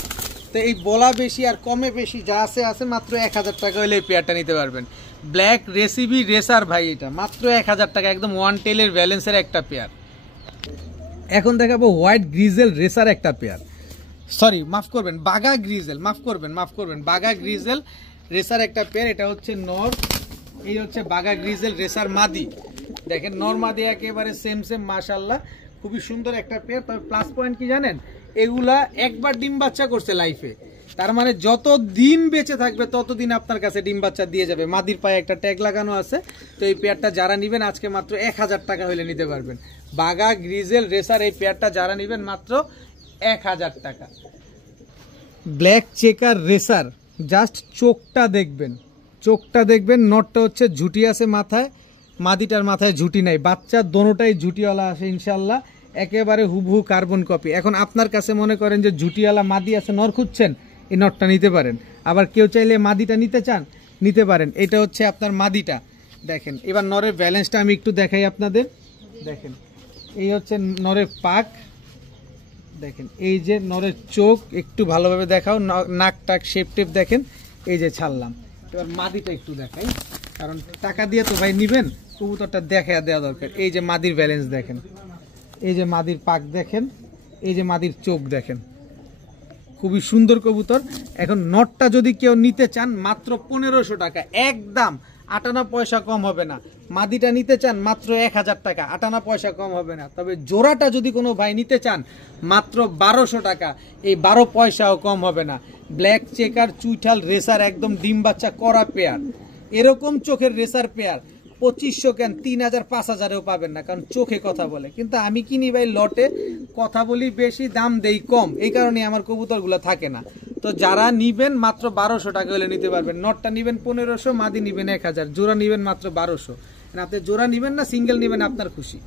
তো এই বলা বেশি আর কমে বেশি যা আছে মাত্র 1000 টাকা হলে এই পেয়ারটা নিতে পারবেন। ব্ল্যাক রেসিবি রেসার ভাই, এটা মাত্র 1000 টাকা, একদম ওয়ান টেলের ব্যালেন্সের একটা পেয়ার। এখন দেখাবো হোয়াইট গ্রিজেল রেসার একটা পেয়ার, সরি মাফ করবেন বাগা গ্রিজেল, মাফ করবেন বাগা গ্রিজেল রেসার একটা পেয়ার। এটা হচ্ছে নর, এই হচ্ছে বাগা গ্রিজেল রেসার মাদি। দেখেন নর মাদি একেবারে সেম মাশাআল্লাহ, খুবই সুন্দর একটা পেয়ার। তবে প্লাস পয়েন্ট কি জানেন, এগুলা একবার ডিম বাচ্চা করছে লাইফে, তার মানে যত দিন বেঁচে থাকবে ততদিন আপনার কাছে ডিম বাচ্চা দিয়ে যাবে। মাদির পায়ে একটা ট্যাগ লাগানো আছে। তো এই পেয়ারটা যারা নেবেন আজকে মাত্র 1000 টাকা হলে নিতে পারবেন। বাগা গ্রিজেল রেসার এই পেয়ারটা যারা নেবেন মাত্র 1000 টাকা। ব্ল্যাক চেকার রেসার, জাস্ট চোখটা দেখবেন, নটটা হচ্ছে ঝুটি আছে মাথায়, মাদিটার মাথায় ঝুটি নাই, বাচ্চা দোনোটাই ঝুটিওয়ালা আছে ইনশাল্লাহ, একেবারে হুবহু কার্বন কপি। এখন আপনার কাছে মনে করেন যে ঝুটিওয়ালা মাদি আছে, নর খুঁজছেন, এই নটটা নিতে পারেন। আবার কেউ চাইলে মাদিটা নিতে চান, নিতে পারেন। এটা হচ্ছে আপনার মাদিটা, দেখেন। এবার নরের ব্যালেন্সটা আমি একটু দেখাই আপনাদের, দেখেন এই হচ্ছে নরের পাক, দেখেন এই যে নরের চোখ, একটু ভালোভাবে দেখাও, নাক টাক শেপ টেপ দেখেন, এই যে ছাড়লাম। এবার মাদিটা একটু দেখাই, কারণ টাকা দিয়ে তো ভাই নিবেন, কবুতরটা দেখা দেওয়া দরকার। এই যে মাদির ব্যালেন্স দেখেন, এই যে মাদির পাক দেখেন, এই যে মাদির চোখ দেখেন, খুবই সুন্দর কবুতর। এখন নটটা যদি কেউ নিতে চান মাত্র 1500 টাকা, একদম 58 পয়সা কম হবে না। মাদিটা নিতে চান মাত্র 1000 টাকা, 58 পয়সা কম হবে না। তবে জোড়াটা যদি কোনো ভাই নিতে চান মাত্র 1200 টাকা, এই 12 পয়সাও কম হবে না। ব্ল্যাক চেকার চুইঠাল রেসার, একদম ডিম বাচ্চা করা পেয়ার। এরকম চোখের রেসার পেয়ার 2500 কেন 3000 5000এও পাবেন না, কারণ চোখে কথা বলে। কিন্তু আমি কিনি ভাই লটে, কথা বলি বেশি, দাম দেই কম, এই কারণে আমার কবুতরগুলো থাকে না। তো যারা নিবেন মাত্র 1200 টাকা হলে নিতে পারবেন। নটটা নিবেন 1500, মাদি নিবেন 1000, জোড়া নিবেন মাত্র 1200। আপনি জোড়া নিবেন না সিঙ্গেল নিবেন, আপনার খুশি।